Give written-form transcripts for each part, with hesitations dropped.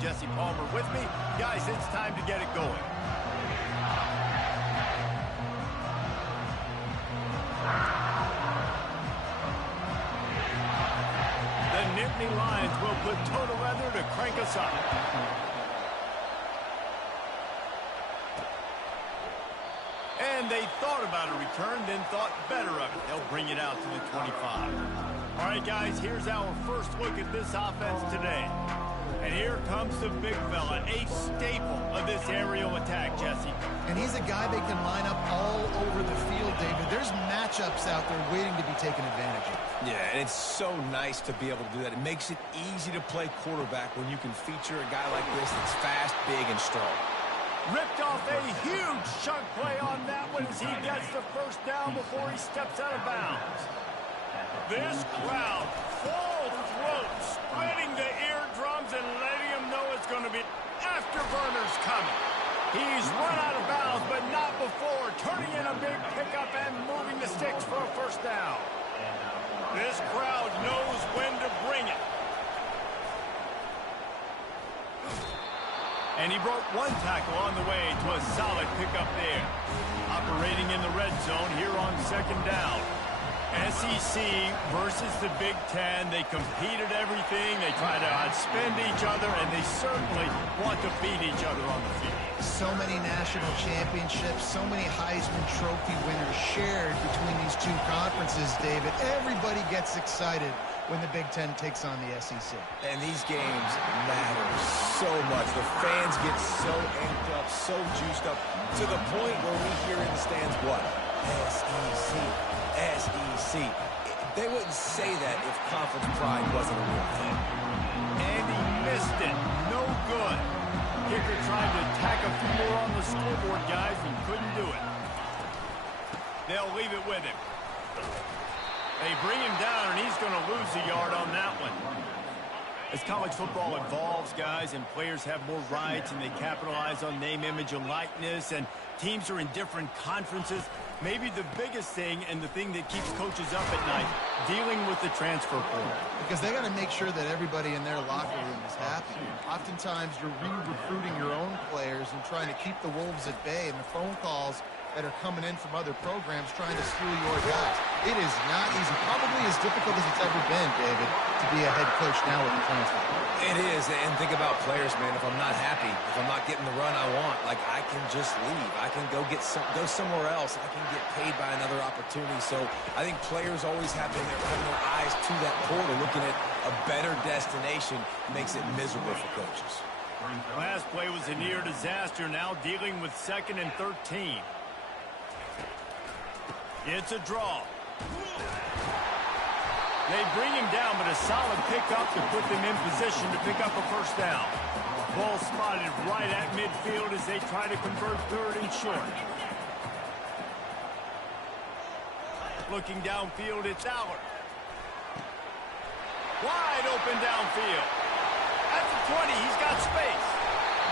Jesse Palmer with me. Guys, it's time to get it going. The Nittany Lions will put toe to leather to crank us up. And they thought about a return, then thought better of it. They'll bring it out to the 25. All right, guys, here's our first look at this offense today. And here comes the big fella, a staple of this aerial attack, Jesse. And he's a guy they can line up all over the field, David. There's matchups out there waiting to be taken advantage of. Yeah, and it's so nice to be able to do that. It makes it easy to play quarterback when you can feature a guy like this that's fast, big, and strong. Ripped off a huge chunk play on that one as he gets the first down before he steps out of bounds. This crowd, full throat, spreading the eardrums and letting them know it's going to be afterburners coming. He's run out of bounds, but not before, turning in a big pickup and moving the sticks for a first down. This crowd knows when to bring it. And he broke one tackle on the way to a solid pickup there. Operating in the red zone here on second down. SEC versus the Big Ten. They compete at everything. They try to outspend each other, and they certainly want to beat each other on the field. So many national championships, so many Heisman Trophy winners shared between these two conferences, David. Everybody gets excited when the Big Ten takes on the SEC. And these games matter so much. The fans get so amped up, so juiced up, to the point where we hear in the stands what? SEC, SEC. They wouldn't say that if conference pride wasn't a real thing. And he missed it. No good. Kicker tried to tack a few more on the scoreboard, guys, and couldn't do it. They'll leave it with him. They bring him down, and he's going to lose a yard on that one. As college football evolves, guys, and players have more rights, and they capitalize on name, image, and likeness, and teams are in different conferences, maybe the biggest thing and the thing that keeps coaches up at night, dealing with the transfer portal. Because they got to make sure that everybody in their locker room is happy. Oftentimes, you're re-recruiting your own players and trying to keep the wolves at bay, and the phone calls that are coming in from other programs trying to steal your guys. It is not easy. Probably as difficult as it's ever been, David, to be a head coach now with the transfer. It is, and think about players, man. If I'm not happy, if I'm not getting the run I want, like, I can just leave. I can go somewhere else. I can get paid by another opportunity. So I think players always have their eyes to that portal, looking at a better destination makes it miserable for coaches. Last play was a near disaster, now dealing with 2nd and 13. It's a draw. They bring him down, but a solid pickup to put them in position to pick up a first down. Ball spotted right at midfield as they try to convert 3rd and short. Looking downfield, it's Allard. Wide open downfield. At the 20, he's got space.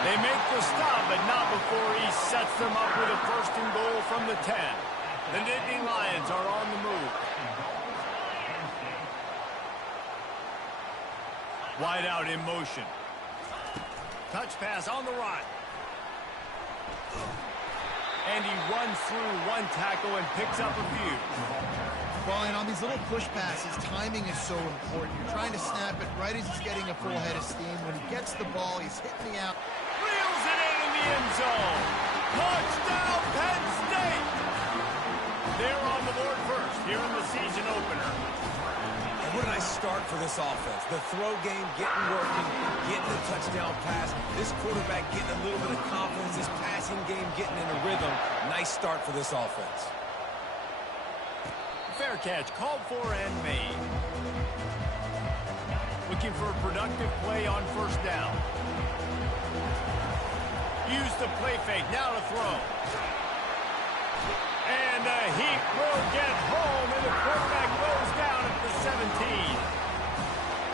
They make the stop, but not before he sets them up with a 1st and goal from the 10. The Nittany Lions are on the move. Wide out in motion. Touch pass on the run. And he runs through one tackle and picks up a few. Well, and on these little push passes, timing is so important. You're trying to snap it right as he's getting a full head of steam. When he gets the ball, he's hitting the out. Reels it in the end zone. Touchdown, Penn State! They're on the board first here in the season opener. And what a nice start for this offense. The throw game getting working, getting the touchdown pass. This quarterback getting a little bit of confidence. This passing game getting in a rhythm. Nice start for this offense. Fair catch, called for and made. Looking for a productive play on 1st down. Use the play fake, now to throw. And the heat will get home, and the quarterback goes down at the 17.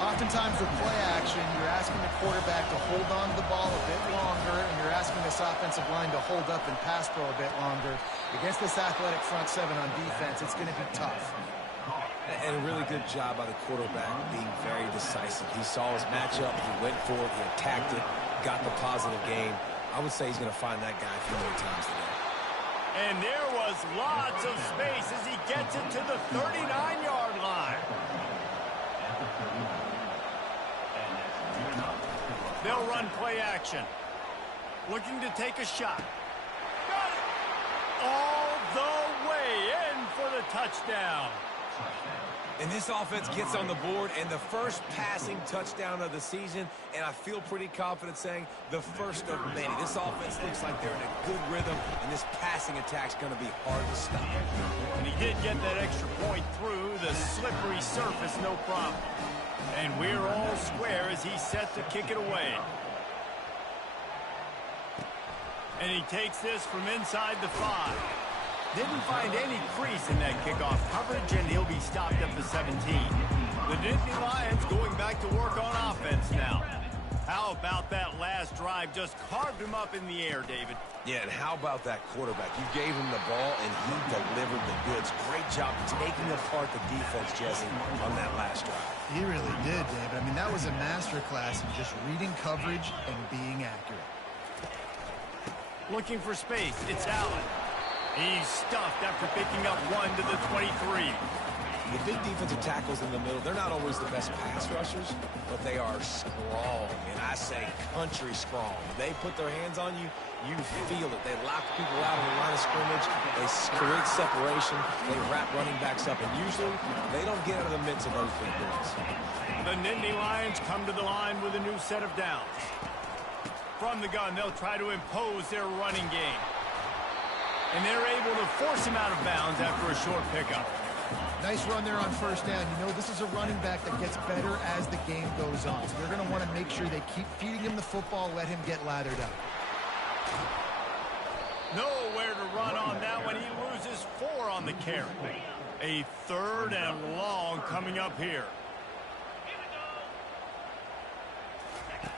Oftentimes with play action, you're asking the quarterback to hold on to the ball a bit longer, and you're asking this offensive line to hold up and pass pro a bit longer. Against this athletic front 7 on defense, it's going to be tough. And a really good job by the quarterback being very decisive. He saw his matchup, he went for it, he attacked it, got the positive game. I would say he's going to find that guy a few more times today. And there was lots of space as he gets it to the 39-yard line. They'll run play action. Looking to take a shot. Got it! All the way in for the touchdown. And this offense gets on the board, and the first passing touchdown of the season, and I feel pretty confident saying the first of many. This offense looks like they're in a good rhythm, and this passing attack's going to be hard to stop. And he did get that extra point through the slippery surface, no problem. And we're all square as he's set to kick it away. And he takes this from inside the 5. Didn't find any crease in that kickoff coverage, and he'll be stopped at the 17. The Nittany Lions going back to work on offense now. How about that last drive? Just carved him up in the air, David. Yeah, and how about that quarterback? You gave him the ball, and he delivered the goods. Great job taking apart the defense, Jesse, on that last drive. He really did, David. I mean, that was a masterclass in just reading coverage and being accurate. Looking for space. It's Allen. He's stuffed after picking up 1 to the 23. The big defensive tackles in the middle, they're not always the best pass rushers, but they are strong, and I say country strong. When they put their hands on you, you feel it. They lock people out in the line of scrimmage. They create separation. They wrap running backs up, and usually they don't get out of the midst of those big boys. The Nittany Lions come to the line with a new set of downs. From the gun, they'll try to impose their running game. And they're able to force him out of bounds after a short pickup. Nice run there on first down. You know, this is a running back that gets better as the game goes on. So they're going to want to make sure they keep feeding him the football, let him get lathered up. Nowhere to run on that one. He loses 4 on the carry. A 3rd and long coming up here.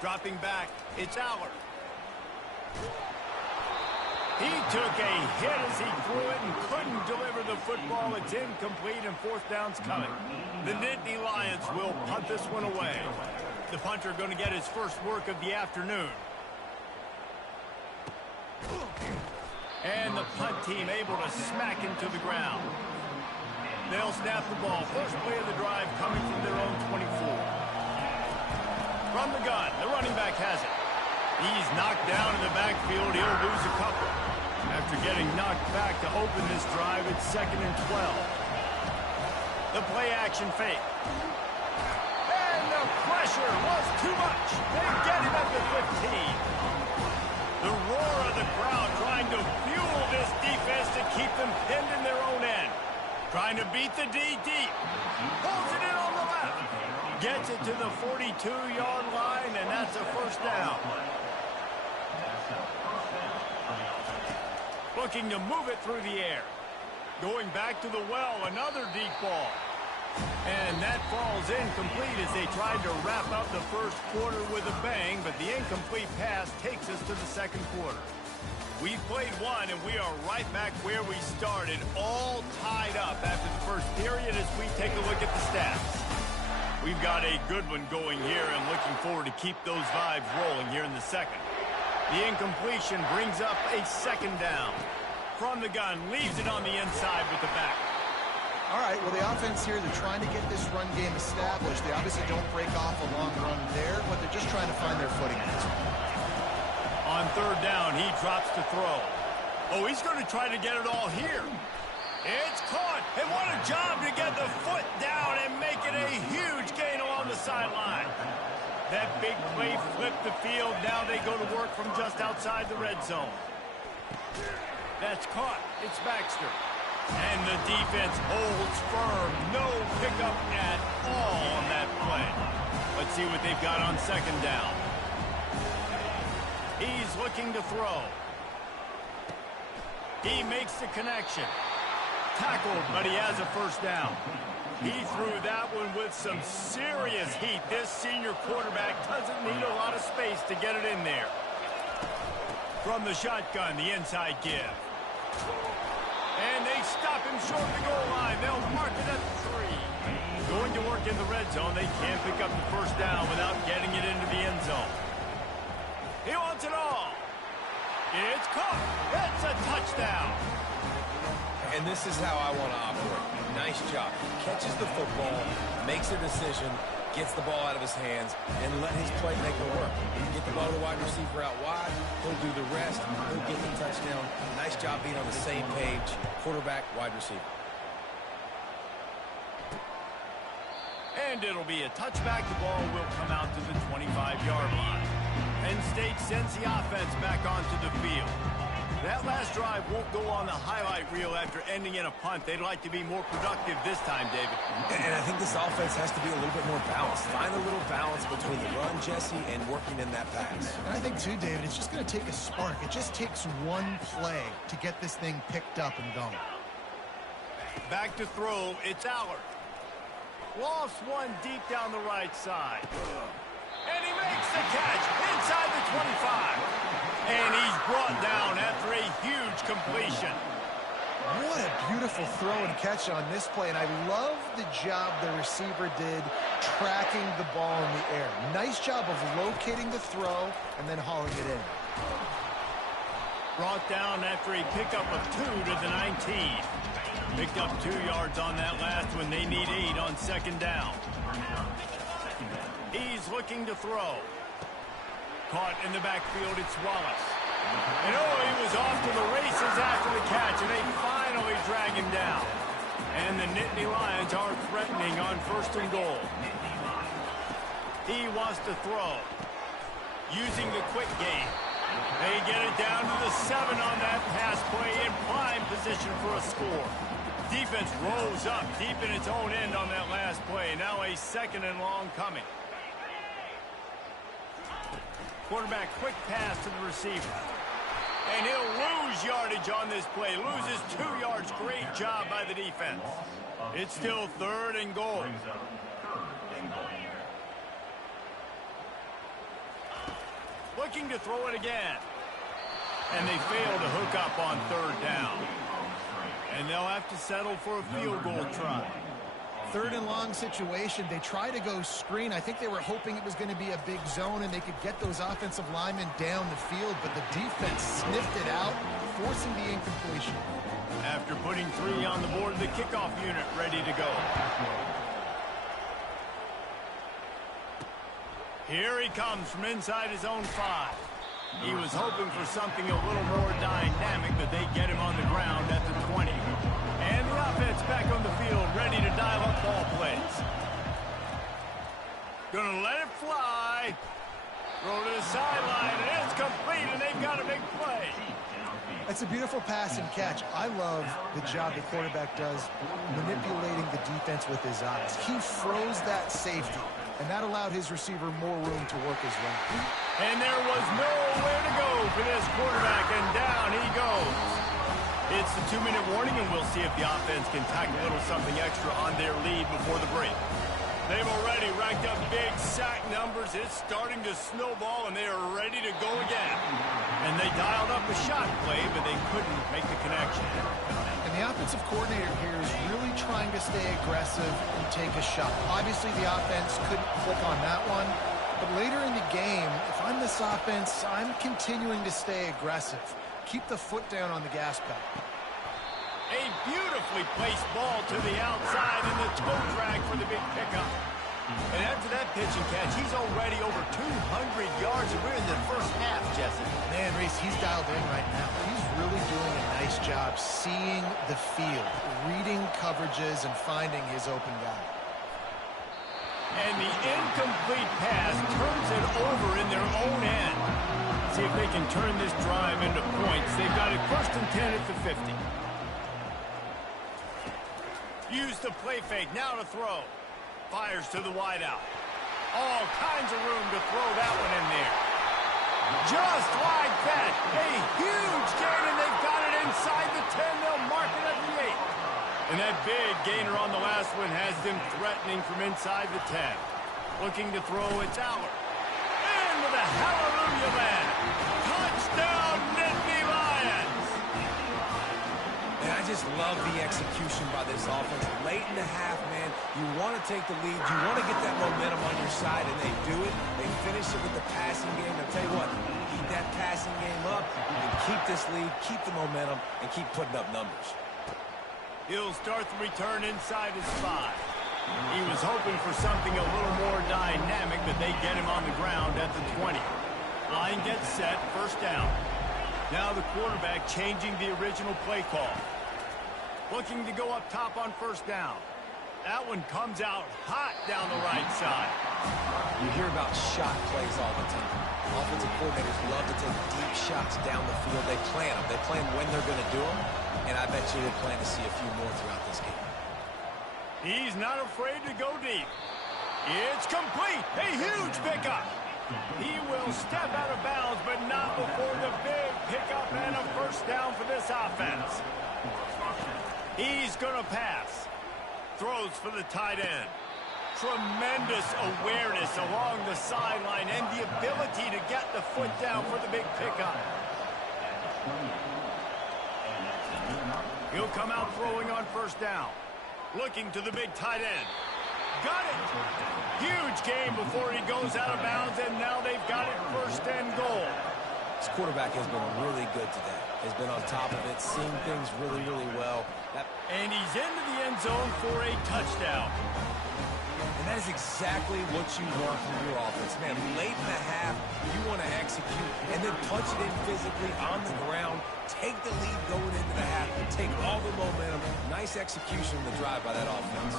Dropping back, it's Allard. He took a hit as he threw it and couldn't deliver the football. It's incomplete and 4th down's coming. The Nittany Lions will punt this one away. The punter going to get his first work of the afternoon. And the punt team able to smack him to the ground. They'll snap the ball. First play of the drive coming from their own 24. From the gun, the running back has it. He's knocked down in the backfield. He'll lose a couple. After getting knocked back to open this drive, it's 2nd and 12. The play action fake. And the pressure was too much. They get him at the 15. The roar of the crowd trying to fuel this defense to keep them pinned in their own end. Trying to beat the D deep. Pulls it in on the left. Gets it to the 42-yard line, and that's a 1st down. Looking to move it through the air. Going back to the well, another deep ball. And that falls incomplete as they tried to wrap up the first quarter with a bang, but the incomplete pass takes us to the 2nd quarter. We've played one, and we are right back where we started, all tied up after the first period as we take a look at the stats. We've got a good one going here and looking forward to keep those vibes rolling here in the 2nd. The incompletion brings up a 2nd down. From the gun, leaves it on the inside with the back. All right, well, the offense here, they're trying to get this run game established. They obviously don't break off a long run there, but they're just trying to find their footing in this one. On 3rd down, he drops to throw. Oh, he's going to try to get it all here. It's caught, and what a job to get the foot down and make it a huge gain along the sideline. That big play flipped the field. Now they go to work from just outside the red zone. That's caught. It's Baxter. And the defense holds firm. No pickup at all on that play. Let's see what they've got on 2nd down. He's looking to throw. He makes the connection. Tackled, but he has a 1st down. He threw that one with some serious heat. This senior quarterback doesn't need a lot of space to get it in there. From the shotgun, the inside give. And they stop him short of the goal line. They'll mark it at the 3. Going to work in the red zone. They can't pick up the 1st down without getting it into the end zone. Caught. It's a touchdown. And this is how I want to operate. Nice job. Catches the football, makes a decision, gets the ball out of his hands, and let his playmaker work. Get the ball to the wide receiver out wide. He'll do the rest. He'll get the touchdown. Nice job being on the same page. Quarterback, wide receiver. And it'll be a touchback. The ball will come out to the 25-yard line. Penn State sends the offense back onto the field. That last drive won't go on the highlight reel after ending in a punt. They'd like to be more productive this time, David. And I think this offense has to be a little bit more balanced. Find a little balance between the run, Jesse, and working in that pass. And I think, too, David, it's just going to take a spark. It just takes one play to get this thing picked up and going. Back to throw. It's Allard. Lost one deep down the right side. And he makes the catch inside the 25. And he's brought down after a huge completion. What a beautiful throw and catch on this play. And I love the job the receiver did tracking the ball in the air. Nice job of locating the throw and then hauling it in. Brought down after a pickup of 2 to the 19. Picked up 2 yards on that last one. They need 8 on second down. He's looking to throw. Caught in the backfield, it's Wallace. And he was off to the races after the catch, and they finally drag him down. And the Nittany Lions are threatening on 1st and goal. He wants to throw. Using the quick game. They get it down to the 7 on that pass play in prime position for a score. Defense rolls up deep in its own end on that last play. Now a 2nd and long coming. Quarterback quick pass to the receiver. And he'll lose yardage on this play. Loses 2 yards. Great job by the defense. It's still 3rd and goal. Looking to throw it again. And they fail to hook up on 3rd down. And they'll have to settle for a field goal try. 3rd and long situation. They try to go screen. I think they were hoping it was going to be a big zone and they could get those offensive linemen down the field, but the defense sniffed it out, forcing the incompletion. After putting 3 on the board, the kickoff unit ready to go. Here he comes from inside his own 5. He was hoping for something a little more dynamic, but they get him on the ground at the 20. And the offense back on the field, ready to dial up ball plays. Gonna let it fly. Throw to the sideline, and it's complete, and they've got a big play. It's a beautiful pass and catch. I love the job the quarterback does manipulating the defense with his eyes. He froze that safety, and that allowed his receiver more room to work his way. And there was nowhere to go for this quarterback, and down he goes. It's the 2-minute warning, and we'll see if the offense can tack a little something extra on their lead before the break. They've already racked up big sack numbers. It's starting to snowball, and they are ready to go again. And they dialed up a shot play, but they couldn't make the connection. And the offensive coordinator here is really trying to stay aggressive and take a shot. Obviously, the offense couldn't click on that one. But later in the game, if I'm this offense, I'm continuing to stay aggressive. Keep the foot down on the gas pedal. A beautifully placed ball to the outside and the toe drag for the big pickup. And after that pitch and catch, he's already over 200 yards, and we're in the first half, Jesse. Man, Reese, he's dialed in right now. He's really doing a nice job seeing the field, reading coverages, and finding his open guy. And the incomplete pass turns it over in their own end. See if they can turn this drive into points. They've got it 1st and 10 at the 50. Use the play fake, now to throw. Fires to the wideout. All kinds of room to throw that one in there. Just like that, a huge gain, and they've got it inside the 10. They'll mark it at the 8. And that big gainer on the last one has them threatening from inside the 10. Looking to throw, it's Allard. Into the hallelujah land. Touchdown, Nittany Lions! And I just love the execution by this offense. Late in the half, man, you want to take the lead. You want to get that momentum on your side, and they do it. They finish it with the passing game. I'll tell you what, keep that passing game up and keep this lead, keep the momentum, and keep putting up numbers. He'll start the return inside his 5. He was hoping for something a little more dynamic, but they get him on the ground at the 20. Line gets set, first down. Now the quarterback changing the original play call. Looking to go up top on first down. That one comes out hot down the right side. You hear about shot plays all the time. Offensive coordinators love to take deep shots down the field. They plan them. They plan when they're going to do them. And I bet you they plan to see a few more throughout this game. He's not afraid to go deep. It's complete. A huge pickup. He will step out of bounds, but not before the big pickup and a first down for this offense. He's going to pass. Throws for the tight end. Tremendous awareness along the sideline and the ability to get the foot down for the big pickup. He'll come out throwing on first down. Looking to the big tight end. Got it. Huge gain before he goes out of bounds, and now they've got it first and goal. This quarterback has been really good today. Has been on top of it, seeing things really, really well. And he's into the end zone for a touchdown. And that is exactly what you want from your offense. Man, late in the half, you want to execute and then punch it in physically on the ground, take the lead going into the half, take all the momentum. Nice execution in the drive by that offense.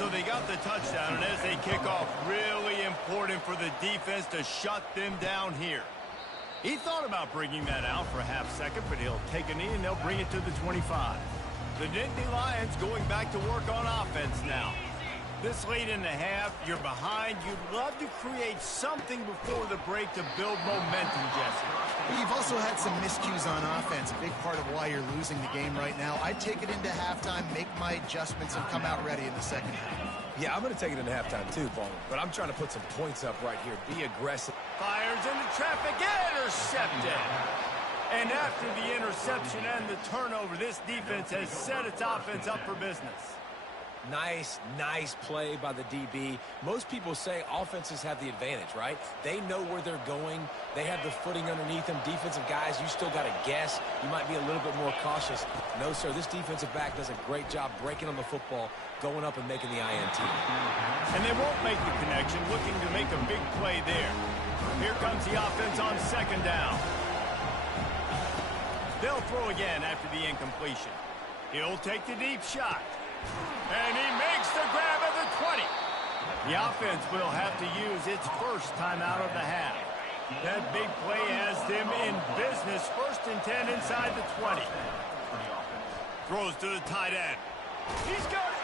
So they got the touchdown, and as they kick off, really important for the defense to shut them down here. He thought about bringing that out for a half second, but he'll take a knee and they'll bring it to the 25. The Nittany Lions going back to work on offense now. This late in the half, you're behind. You'd love to create something before the break to build momentum, Jesse. You've also had some miscues on offense, a big part of why you're losing the game right now. I'd take it into halftime, make my adjustments, and come out ready in the second half. Yeah, I'm going to take it into halftime too, Paul. But I'm trying to put some points up right here. Be aggressive. Fires into traffic, intercepted. And after the interception and the turnover, this defense has set its offense up for business. Nice play by the DB. Most people say offenses have the advantage, right? They know where they're going. They have the footing underneath them. Defensive guys, you still got to guess. You might be a little bit more cautious. No, sir, this defensive back does a great job breaking on the football, going up and making the INT. And they won't make the connection, looking to make a big play there. Here comes the offense on second down. They'll throw again after the incompletion. He'll take the deep shot. And he makes the grab at the 20. The offense will have to use its first time out of the half. That big play has them in business. First and 10 inside the 20. Throws to the tight end. He's got it.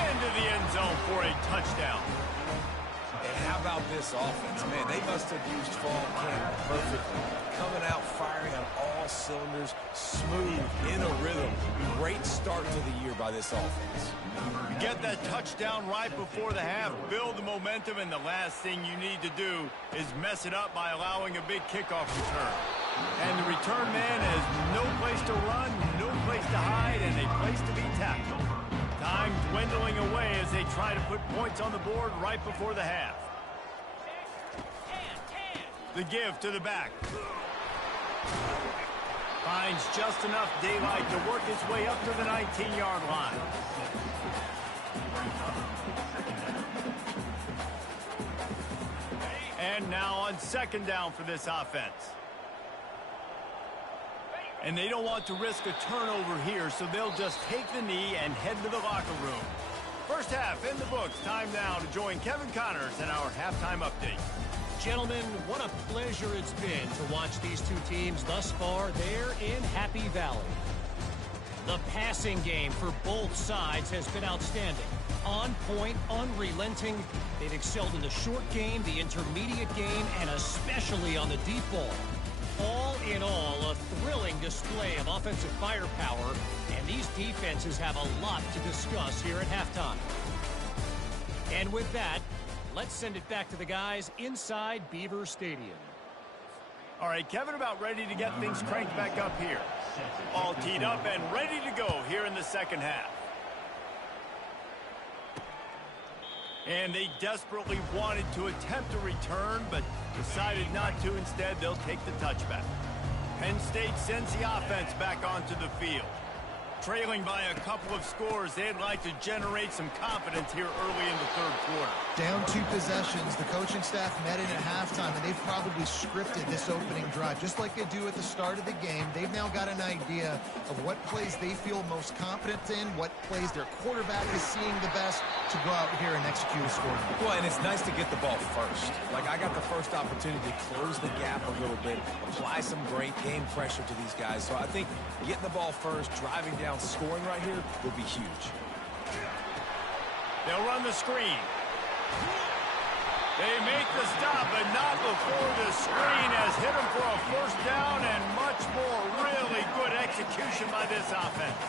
Into the end zone for a touchdown. And how about this offense? Man, they must have used fall camp perfectly. Coming out firing on all cylinders, smooth, in a rhythm. Great start to the year by this offense. You get that touchdown right before the half, build the momentum, and the last thing you need to do is mess it up by allowing a big kickoff return. And the return man has no place to run, no place to hide, and a place to be tackled. Time dwindling away as they try to put points on the board right before the half. The give to the back. Finds just enough daylight to work his way up to the 19-yard line. And now on second down for this offense. And they don't want to risk a turnover here, so they'll just take the knee and head to the locker room. First half in the books. Time now to join Kevin Connors in our halftime update. Gentlemen, what a pleasure it's been to watch these two teams thus far there in Happy Valley. The passing game for both sides has been outstanding. On point, unrelenting. They've excelled in the short game, the intermediate game, and especially on the deep ball. All in all, a thrilling display of offensive firepower, and these defenses have a lot to discuss here at halftime. And with that, let's send it back to the guys inside Beaver Stadium. All right, Kevin, about ready to get things cranked back up here. All teed up and ready to go here in the second half. And they desperately wanted to attempt a return, but decided not to. Instead, they'll take the touchback. Penn State sends the offense back onto the field. Trailing by a couple of scores, they'd like to generate some confidence here early in the third quarter. Down 2 possessions, the coaching staff met in at halftime, and they've probably scripted this opening drive. Just like they do at the start of the game, they've now got an idea of what plays they feel most confident in, what plays their quarterback is seeing the best to go out here and execute a score. Well, and it's nice to get the ball first. Like, I got the first opportunity to close the gap a little bit, apply some great game pressure to these guys. So I think getting the ball first, driving down, scoring right here will be huge. They'll run the screen. They make the stop, but not before the screen has hit them for a first down and much more. Really good execution by this offense.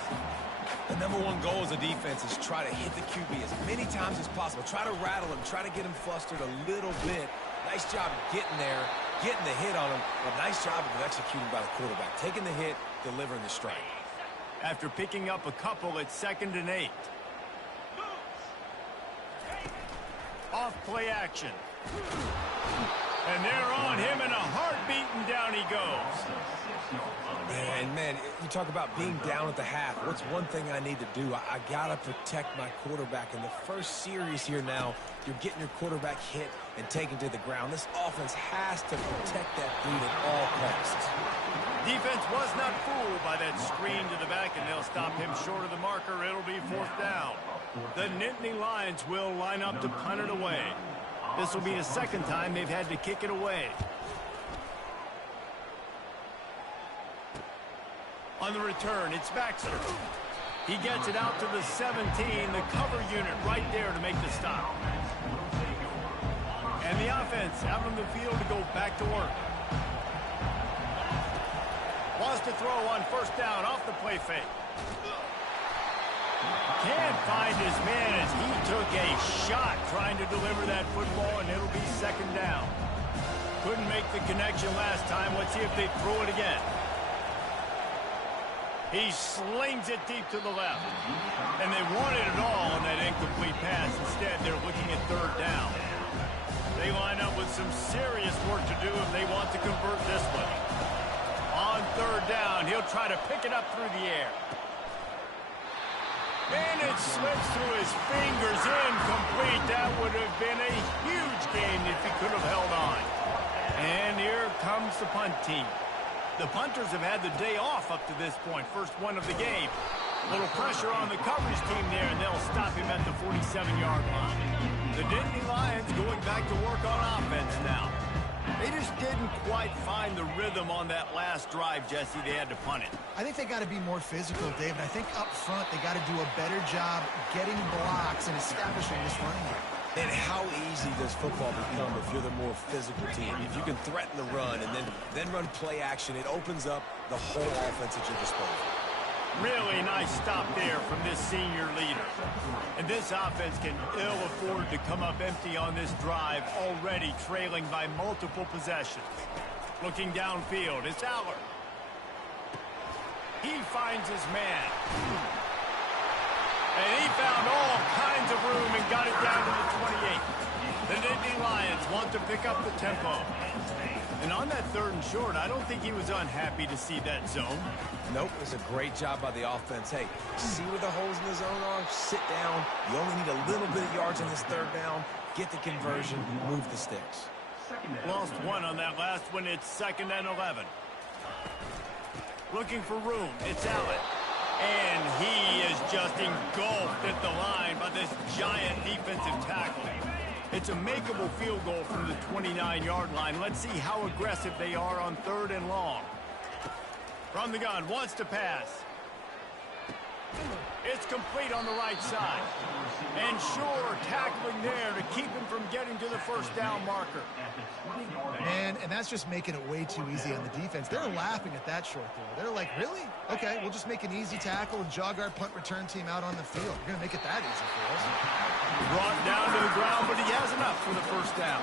The #1 goal as a defense is try to hit the QB as many times as possible. Try to rattle him, try to get him flustered a little bit. Nice job getting there, getting the hit on him, but nice job of executing by the quarterback. Taking the hit, delivering the strike. After picking up a couple, it's 2nd and 8. Off play action. And they're on him in a heartbeat, and down he goes. And, man, you talk about being down at the half. What's one thing I need to do? I got to protect my quarterback. In the first series here now, you're getting your quarterback hit and taken to the ground. This offense has to protect that dude at all costs. Defense was not fooled by that screen to the back, and they'll stop him short of the marker. It'll be 4th down. The Nittany Lions will line up to punt it away. This will be the 2nd time they've had to kick it away. On the return, it's Baxter. He gets it out to the 17, the cover unit right there to make the stop. And the offense out on the field to go back to work. Wants to throw on 1st down off the play fake. Can't find his man as he took a shot trying to deliver that football, and it'll be 2nd down. Couldn't make the connection last time. Let's see if they throw it again. He slings it deep to the left. And they wanted it all on that incomplete pass. Instead, they're looking at 3rd down. They line up with some serious work to do if they want to convert this one. On 3rd down, he'll try to pick it up through the air. And it slips through his fingers, incomplete. That would have been a huge gain if he could have held on. And here comes the punt team. The punters have had the day off up to this point. First one of the game. A little pressure on the coverage team there, and they'll stop him at the 47-yard line. The Nittany Lions going back to work on offense now. They just didn't quite find the rhythm on that last drive, Jesse. They had to punt it. I think they got to be more physical, David. I think up front they got to do a better job getting blocks and establishing this running game. And how easy does football become if you're the more physical team? If you can threaten the run and then run play action, it opens up the whole offense at your disposal. Really nice stop there from this senior leader. And this offense can ill afford to come up empty on this drive, already trailing by multiple possessions. Looking downfield, it's Aller. He finds his man. And he found all kinds of room and got it down to the 28. The Nittany Lions want to pick up the tempo. And on that 3rd and short, I don't think he was unhappy to see that zone. Nope, it was a great job by the offense. Hey, see where the holes in the zone are? Sit down. You only need a little bit of yards on this 3rd down. Get the conversion, move the sticks. Lost one on that last one. It's 2nd and 11. Looking for room. It's Allen. And he is just engulfed at the line by this giant defensive tackle. It's a makeable field goal from the 29-yard line. Let's see how aggressive they are on 3rd and long. From the gun, wants to pass. It's complete on the right side. And Shore tackling there to keep him from getting to the 1st down marker. And that's just making it way too easy on the defense. They're laughing at that short throw. They're like, really? Okay, we'll just make an easy tackle and jog our punt return team out on the field. We're going to make it that easy for us. Brought down to the ground, but he has enough for the 1st down.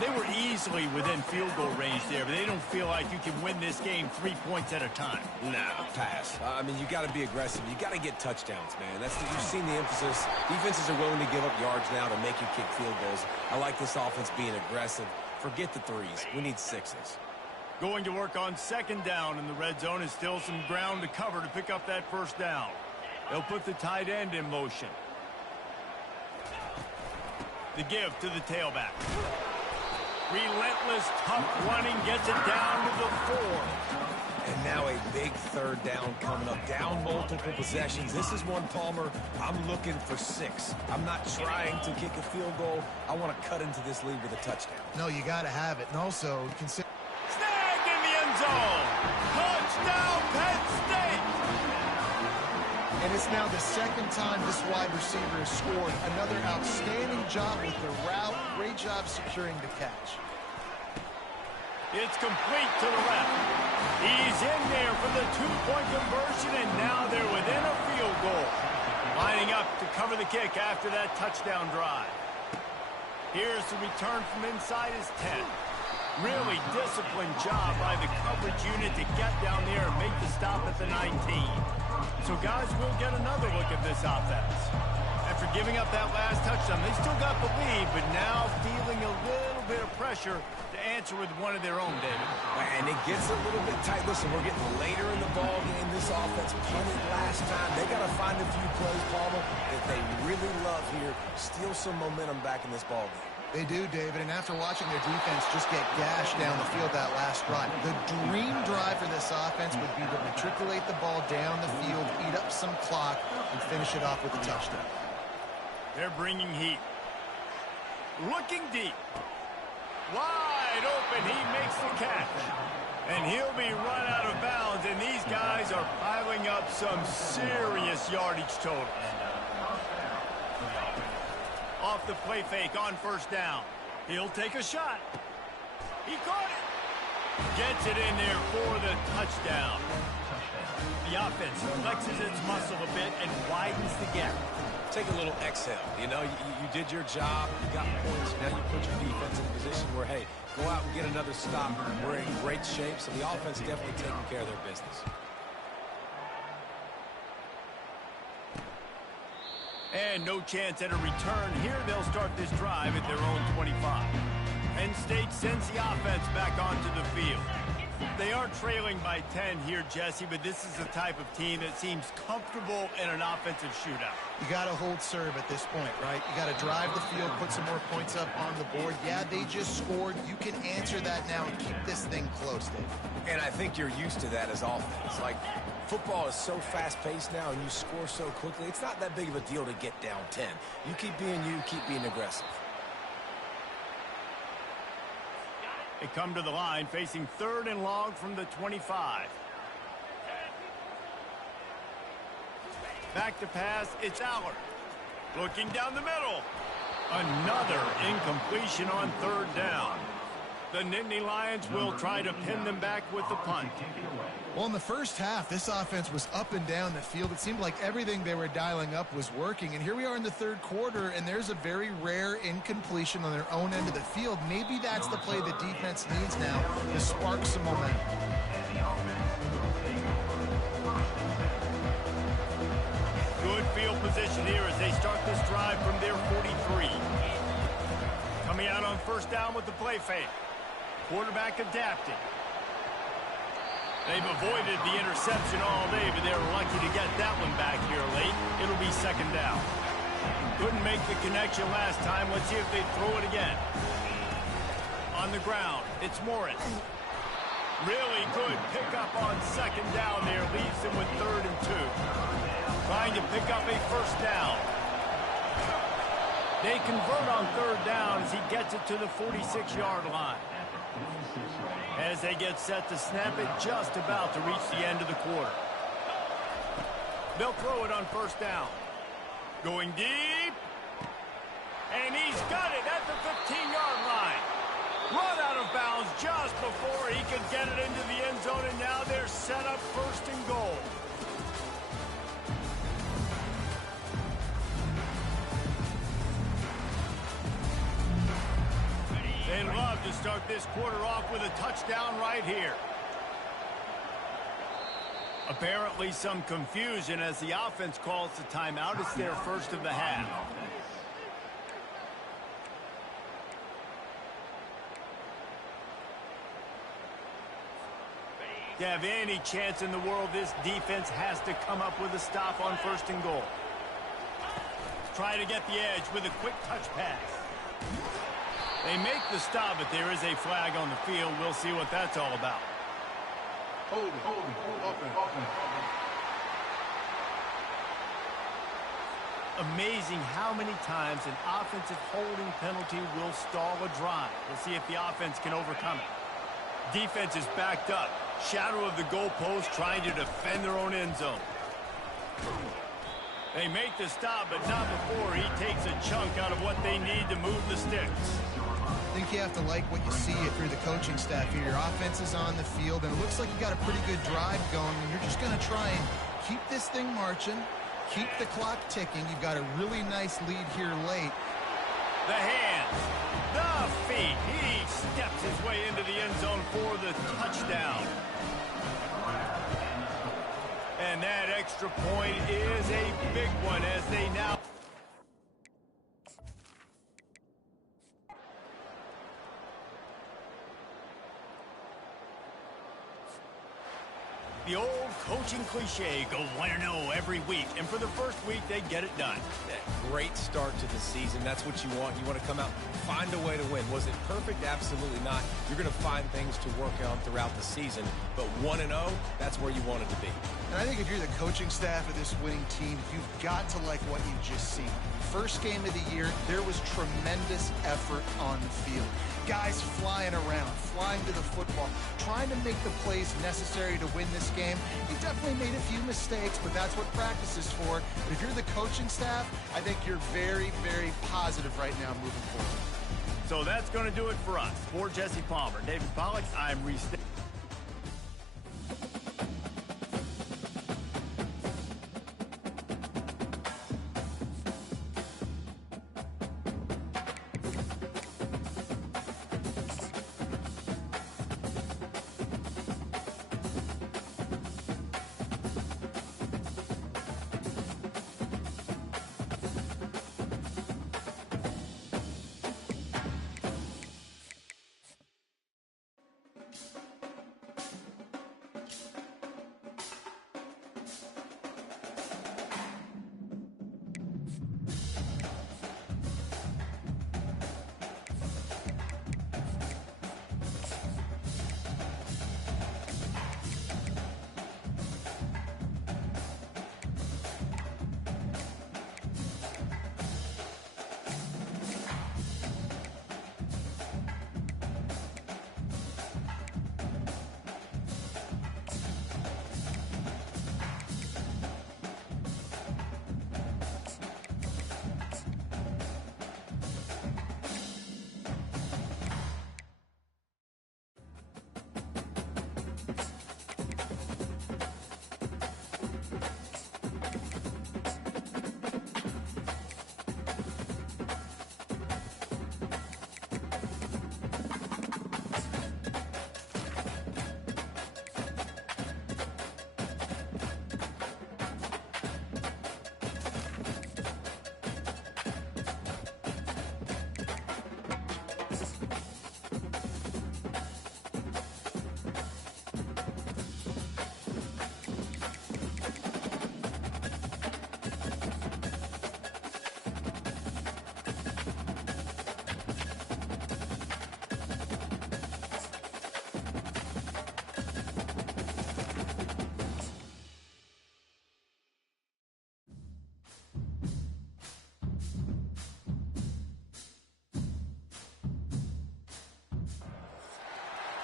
They were easily within field goal range there, but they don't feel like you can win this game 3 points at a time. No, pass. I mean, you got to be aggressive. You got to get touchdowns, man. You've seen the emphasis. Defenses are willing to give up yards now to make you kick field goals. I like this offense being aggressive. Forget the threes. We need sixes. Going to work on second down in the red zone is still some ground to cover to pick up that first down. They'll put the tight end in motion. The give to the tailback. Relentless, tough running, gets it down to the 4. And now a big third down coming up. Down multiple possessions. This is one, Palmer, I'm looking for 6. I'm not trying to kick a field goal. I want to cut into this lead with a touchdown. No, you got to have it. And also, consider... Snagged in the end zone. Touchdown, Penn State. And it's now the second time this wide receiver has scored. Another outstanding job with the route. Great job securing the catch. It's complete to the left. He's in there for the 2-point conversion, and now they're within a field goal. Lining up to cover the kick after that touchdown drive. Here's the return from inside his 10. Really disciplined job by the coverage unit to get down there and make the stop at the 19. So, guys, we'll get another look at this offense. After giving up that last touchdown, they still got the lead, but now feeling a little bit of pressure to answer with one of their own, David. And it gets a little bit tight. Listen, we're getting later in the ball game. This offense punted last time. They got to find a few plays, Palmer, that they really love here. Steal some momentum back in this ball game. They do, David, and after watching their defense just get gashed down the field that last drive, the dream drive for this offense would be to matriculate the ball down the field, eat up some clock, and finish it off with a touchdown. They're bringing heat. Looking deep. Wide open, he makes the catch. And he'll be run out of bounds, and these guys are piling up some serious yardage totals. Off the play fake on first down. He'll take a shot. He caught it. Gets it in there for the touchdown. The offense flexes its muscle a bit and widens the gap. Take a little exhale. You know, you did your job. You got points. Now you put your defense in a position where, hey, go out and get another stop. We're in great shape, so the offense definitely taking care of their business. And no chance at a return. Here they'll start this drive at their own 25. Penn State sends the offense back onto the field. They are trailing by 10 here, Jesse, but this is the type of team that seems comfortable in an offensive shootout. You got to hold serve at this point, right? You got to drive the field, put some more points up on the board. Yeah, they just scored. You can answer that now and keep this thing close, Dave. And I think you're used to that as offense. Like, football is so fast-paced now and you score so quickly, it's not that big of a deal to get down 10. You keep being aggressive. They come to the line facing 3rd and long from the 25. Back to pass, it's Allard. Looking down the middle. Another incompletion on 3rd down. The Nittany Lions will try to pin them back with the punt. Well, in the first half, this offense was up and down the field. It seemed like everything they were dialing up was working. And here we are in the 3rd quarter, and there's a very rare incompletion on their own end of the field. Maybe that's the play the defense needs now to spark some momentum. Good field position here as they start this drive from their 43. Coming out on first down with the play fake. Quarterback adapting. They've avoided the interception all day, but they're lucky to get that one back here late. It'll be 2nd down. Couldn't make the connection last time. Let's see if they throw it again. On the ground, it's Morris. Really good pickup on 2nd down there. Leaves them with 3rd and 2. Trying to pick up a first down. They convert on 3rd down as he gets it to the 46-yard line. As they get set to snap it, just about to reach the end of the quarter. They'll throw it on first down. Going deep. And he's got it at the 15-yard line. Run out of bounds just before he could get it into the end zone, and now they're set up 1st and goal. They love love to start this quarter off with a touchdown right here. Apparently some confusion as the offense calls the timeout. It's their first of the half. To have any chance in the world, this defense has to come up with a stop on 1st and goal. Try to get the edge with a quick touch pass. They make the stop, but there is a flag on the field. We'll see what that's all about. Hold it. Amazing how many times an offensive holding penalty will stall a drive. We'll see if the offense can overcome it. Defense is backed up. Shadow of the goalpost trying to defend their own end zone. They make the stop, but not before he takes a chunk out of what they need to move the sticks. I think you have to like what you see if you're the coaching staff here. Your offense is on the field, and it looks like you got a pretty good drive going, and you're just going to try and keep this thing marching, keep the clock ticking. You've got a really nice lead here late. The hands, the feet. He steps his way into the end zone for the touchdown. And that extra point is a big one as they now... The old coaching cliche, go 1-0 every week. And for the first week, they get it done. Great start to the season. That's what you want. You want to come out, find a way to win. Was it perfect? Absolutely not. You're going to find things to work on throughout the season. But 1-0, that's where you want it to be. And I think if you're the coaching staff of this winning team, you've got to like what you've just seen. First game of the year, there was tremendous effort on the field. Guys flying around, flying to the football, trying to make the plays necessary to win this game. He definitely made a few mistakes, but that's what practice is for. But if you're the coaching staff, I think you're very, very positive right now moving forward. So that's going to do it for us. For Jesse Palmer, David Pollack, I'm Reese.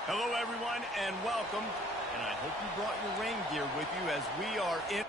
Hello, everyone, and welcome. And I hope you brought your rain gear with you as we are in...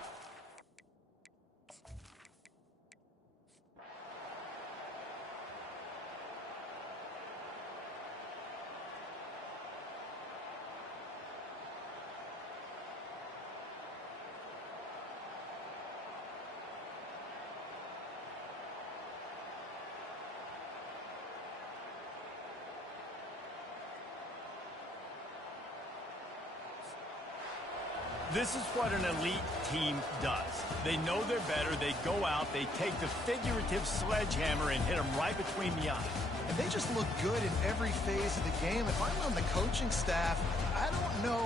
This is what an elite team does. They know they're better. They go out, they take the figurative sledgehammer and hit them right between the eyes. And they just look good in every phase of the game. If I'm on the coaching staff, I don't know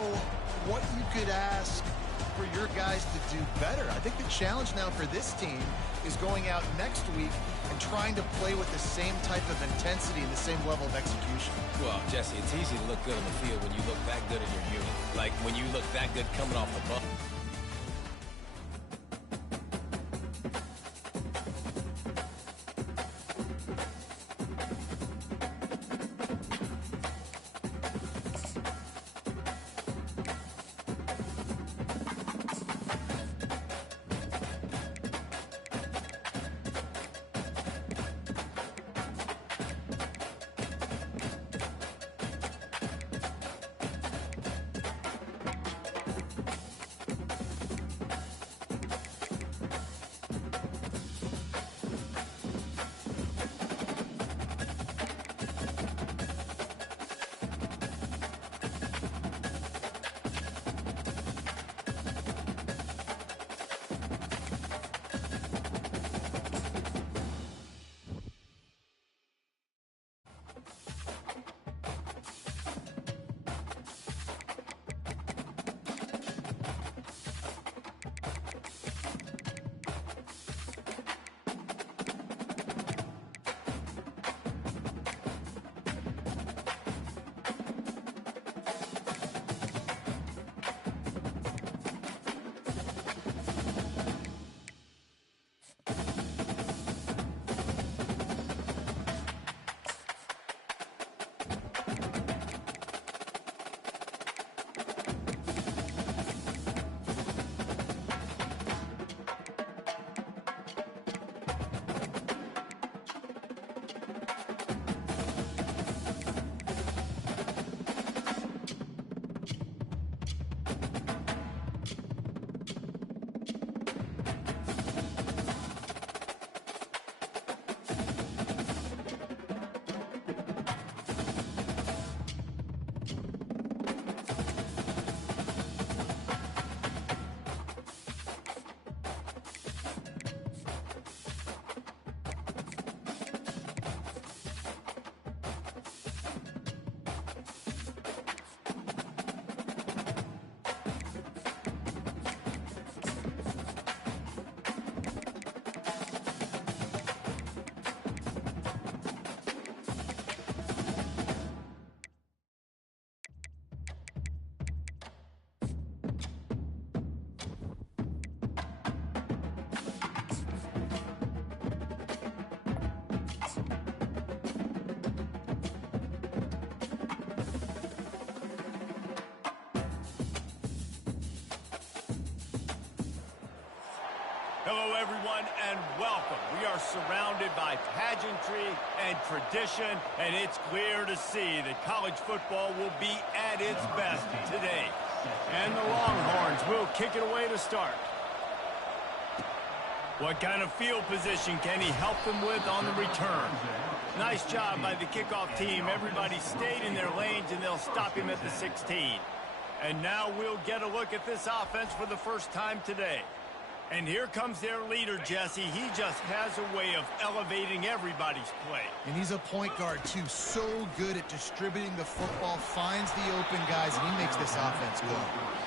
what you could ask for your guys to do better. I think the challenge now for this team is going out next week and trying to play with the same type of intensity and the same level of execution. Well, Jesse, it's easy to look good on the field when you look that good in your unit. Like when you look that good coming off the bump. Hello, everyone, and welcome. We are surrounded by pageantry and tradition, and it's clear to see that college football will be at its best today. And the Longhorns will kick it away to start. What kind of field position can he help them with on the return? Nice job by the kickoff team. Everybody stayed in their lanes, and they'll stop him at the 16. And now we'll get a look at this offense for the first time today. And here comes their leader, Jesse. He just has a way of elevating everybody's play. And he's a point guard, too. So good at distributing the football, finds the open guys, and he makes this offense go.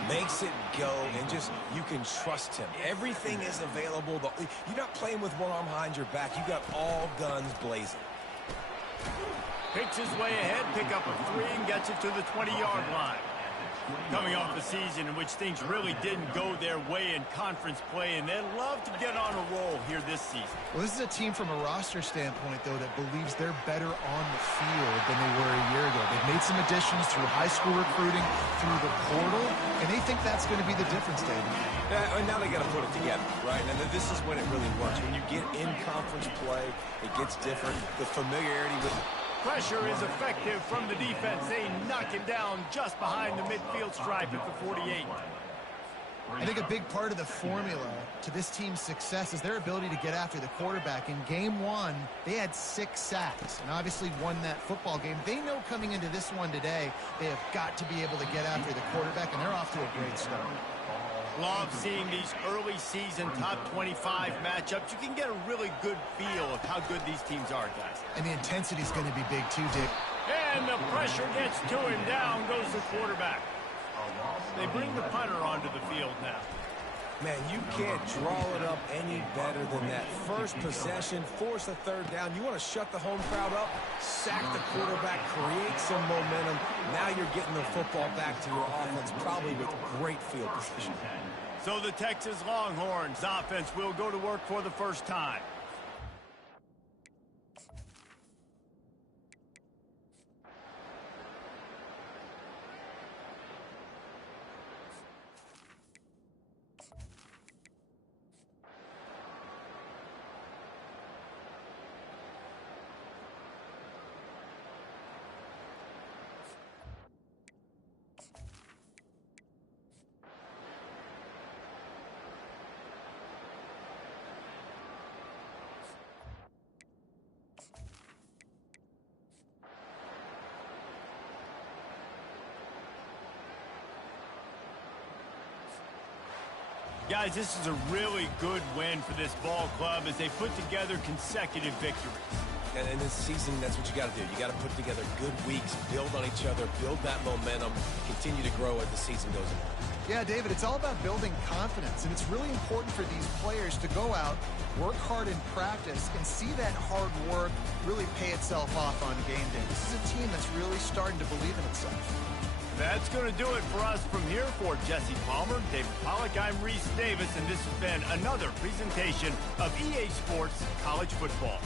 Makes it go, and just, you can trust him. Everything is available. You're not playing with one arm behind your back. You got all guns blazing. Picks his way ahead, pick up a three, and gets it to the 20-yard line. Coming off a season in which things really didn't go their way in conference play, and they'd love to get on a roll here this season. Well, this is a team from a roster standpoint, though, that believes they're better on the field than they were a year ago. They've made some additions through high school recruiting, through the portal, and they think that's going to be the difference, David. And now they got to put it together, right? And this is when it really works. When you get in conference play, it gets different. The familiarity with Pressure is effective from the defense. They knock him down just behind the midfield stripe at the 48. I think a big part of the formula to this team's success is their ability to get after the quarterback. In game one, they had 6 sacks and obviously won that football game. They know coming into this one today, they have got to be able to get after the quarterback, and they're off to a great start. Love seeing these early season top 25 matchups. You can get a really good feel of how good these teams are, guys. And the intensity is going to be big too, Dick. And the pressure gets to him. Down goes the quarterback. They bring the punter onto the field now. Man, you can't draw it up any better than that. First possession, force a third down. You want to shut the home crowd up, sack the quarterback, create some momentum. Now you're getting the football back to your offense, probably with great field position. So the Texas Longhorns offense will go to work for the first time. Guys, this is a really good win for this ball club as they put together consecutive victories. And in this season, that's what you got to do. You got to put together good weeks, build on each other, build that momentum, continue to grow as the season goes on. Yeah, David, it's all about building confidence, and it's really important for these players to go out, work hard in practice, and see that hard work really pay itself off on game day. This is a team that's really starting to believe in itself. That's going to do it for us from here. For Jesse Palmer, David Pollack, I'm Reese Davis, and this has been another presentation of EA Sports College Football.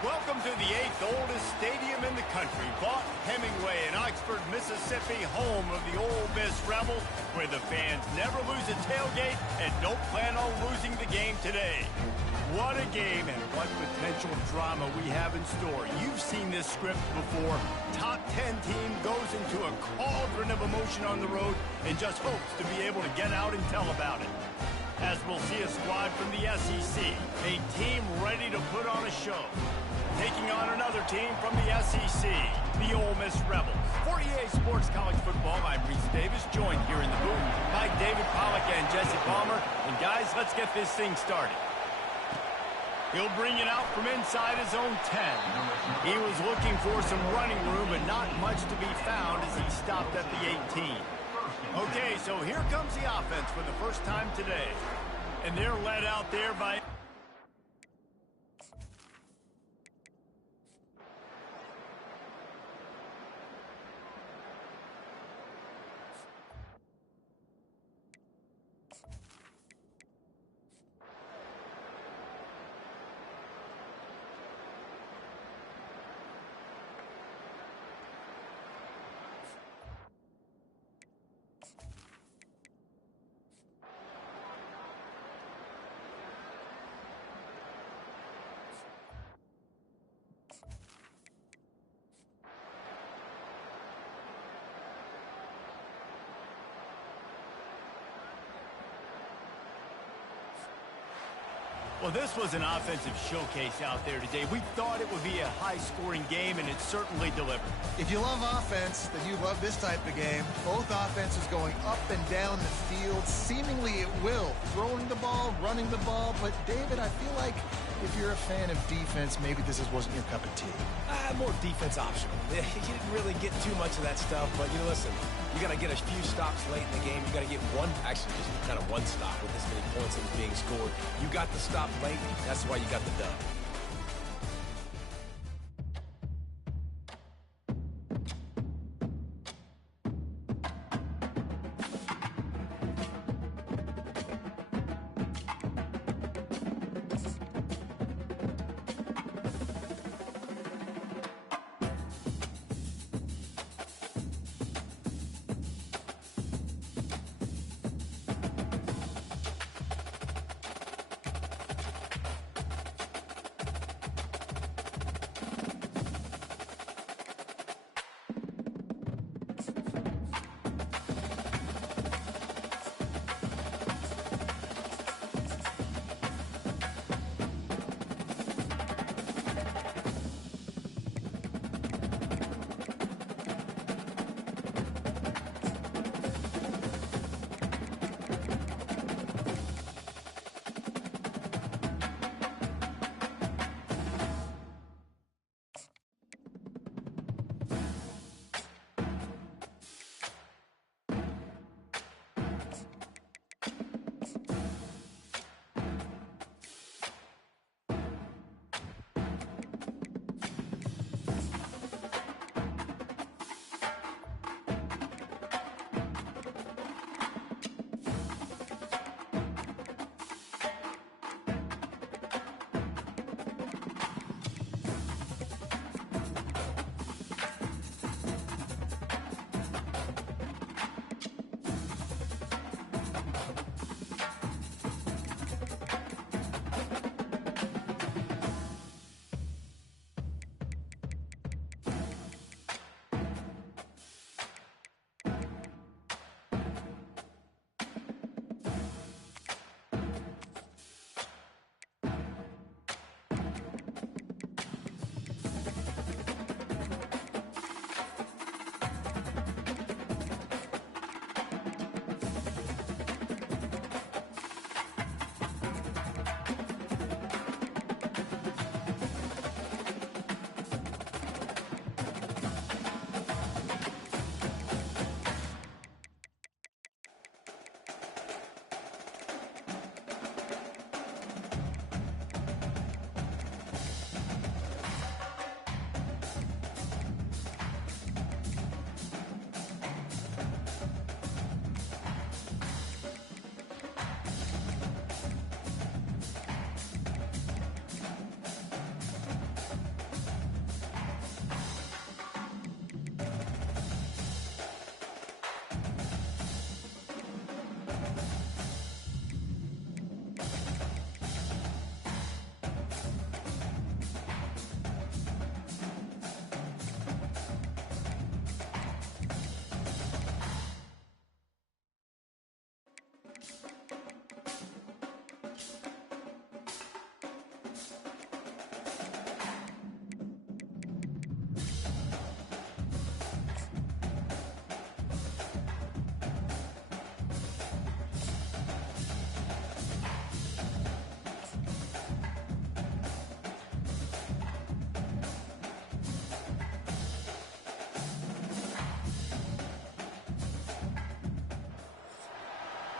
Welcome to the 8th oldest stadium in the country, Vaught Hemingway in Oxford, Mississippi, home of the Ole Miss Rebels, where the fans never lose a tailgate and don't plan on losing the game today. What a game and what potential drama we have in store. You've seen this script before. Top 10 team goes into a cauldron of emotion on the road and just hopes to be able to get out and tell about it. As we'll see a squad from the SEC, a team ready to put on a show. Taking on another team from the SEC, the Ole Miss Rebels. For EA Sports College Football, I'm Reese Davis, joined here in the booth by David Pollack and Jesse Palmer. And guys, let's get this thing started. He'll bring it out from inside his own 10. He was looking for some running room, but not much to be found as he stopped at the 18. Okay, so here comes the offense for the first time today. And they're led out there by... Well, this was an offensive showcase out there today. We thought it would be a high-scoring game, and it certainly delivered. If you love offense, then you love this type of game. Both offenses going up and down the field, seemingly at will. Throwing the ball, running the ball. But, David, I feel like if you're a fan of defense, maybe this wasn't your cup of tea. More defense optional. You didn't really get too much of that stuff, but, listen, you got to get a few stops late in the game. You got to get just kind of one stop with this many points that was being scored. You got the stop late. That's why you got the dub.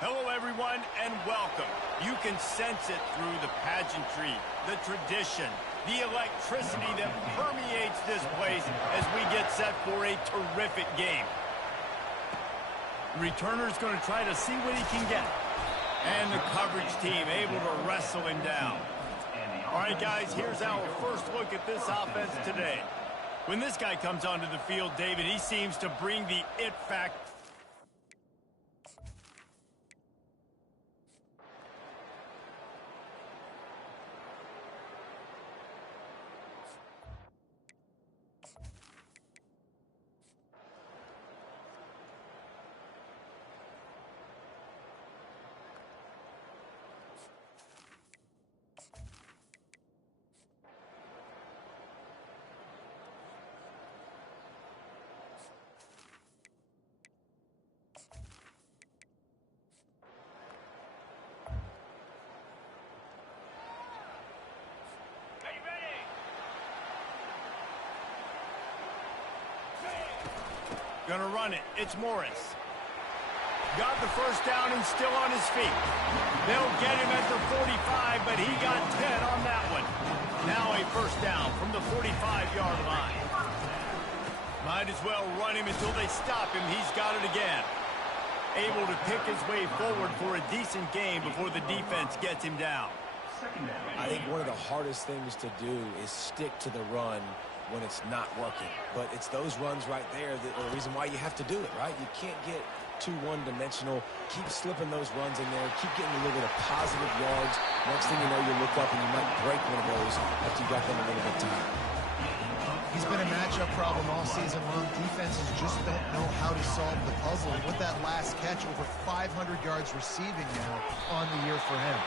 Hello, everyone, and welcome. You can sense it through the pageantry, the tradition, the electricity that permeates this place as we get set for a terrific game. The returner's going to try to see what he can get. And the coverage team able to wrestle him down. All right, guys, here's our first look at this offense today. When this guy comes onto the field, David, he seems to bring the it factor. Gonna run it. It's Morris. Got the first down and still on his feet. They'll get him at the 45, but he got 10 on that one. Now a first down from the 45-yard line. Might as well run him until they stop him. He's got it again. Able to pick his way forward for a decent game before the defense gets him down. I think one of the hardest things to do is stick to the run when it's not working. But it's those runs right there that are the reason why you have to do it, right? You can't get too one-dimensional. Keep slipping those runs in there. Keep getting a little bit of positive yards. Next thing you know, you look up and you might break one of those after you got them a little bit tired. He's been a matchup problem all season long. Defenses just don't know how to solve the puzzle. With that last catch, over 500 yards receiving now on the year for him.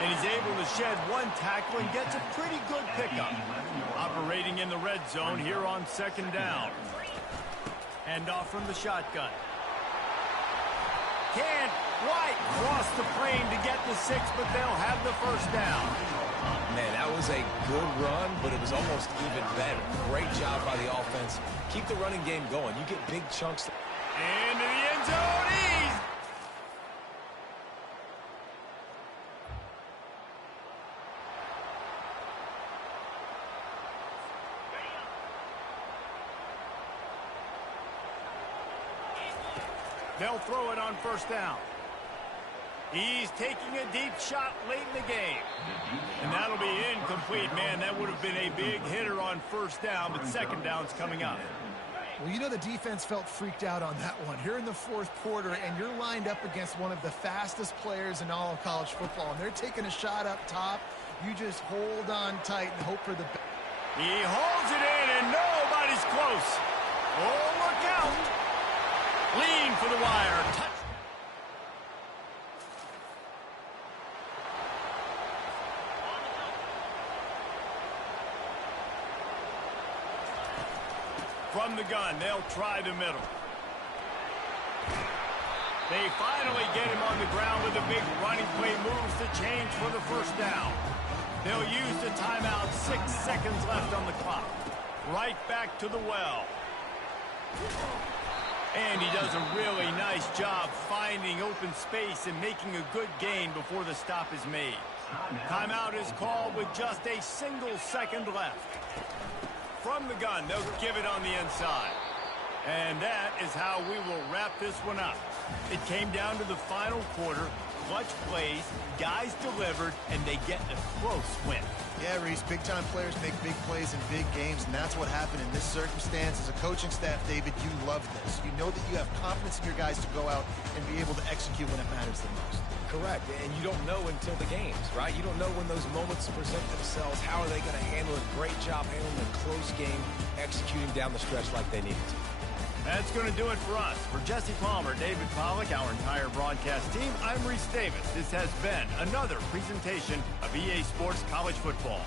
And he's able to shed one tackle and gets a pretty good pickup. Operating in the red zone here on second down. Hand off from the shotgun. Can't quite cross the plane to get the 6, but they'll have the first down. Man, that was a good run, but it was almost even better. Great job by the offense. Keep the running game going. You get big chunks. Into the end zone. Ease. They'll throw it on first down. He's taking a deep shot late in the game. And that'll be incomplete. Man, that would have been a big hitter on first down, but second down's coming up. Well, you know the defense felt freaked out on that one. Here in the fourth quarter, and you're lined up against one of the fastest players in all of college football, and they're taking a shot up top. You just hold on tight and hope for the best. He holds it in, and nobody's close. Oh, look out. Lean for the wire. Touch. From the gun, they'll try the middle. They finally get him on the ground with a big running play, moves the chains for the first down. They'll use the timeout, 6 seconds left on the clock. Right back to the well. And he does a really nice job finding open space and making a good gain before the stop is made. Timeout is called with just a single second left. From the gun, they'll give it on the inside. And that is how we will wrap this one up. It came down to the final quarter. Clutch plays, guys delivered, and they get a close win. Yeah, Reese, big-time players make big plays in big games, and that's what happened in this circumstance. As a coaching staff, David, you love this. You know that you have confidence in your guys to go out and be able to execute when it matters the most. Correct, and you don't know until the games, right? You don't know when those moments present themselves. How are they going to handle it? Great job handling a close game, executing down the stretch like they needed to. That's going to do it for us. For Jesse Palmer, David Pollack, our entire broadcast team, I'm Reese Davis. This has been another presentation of EA Sports College Football.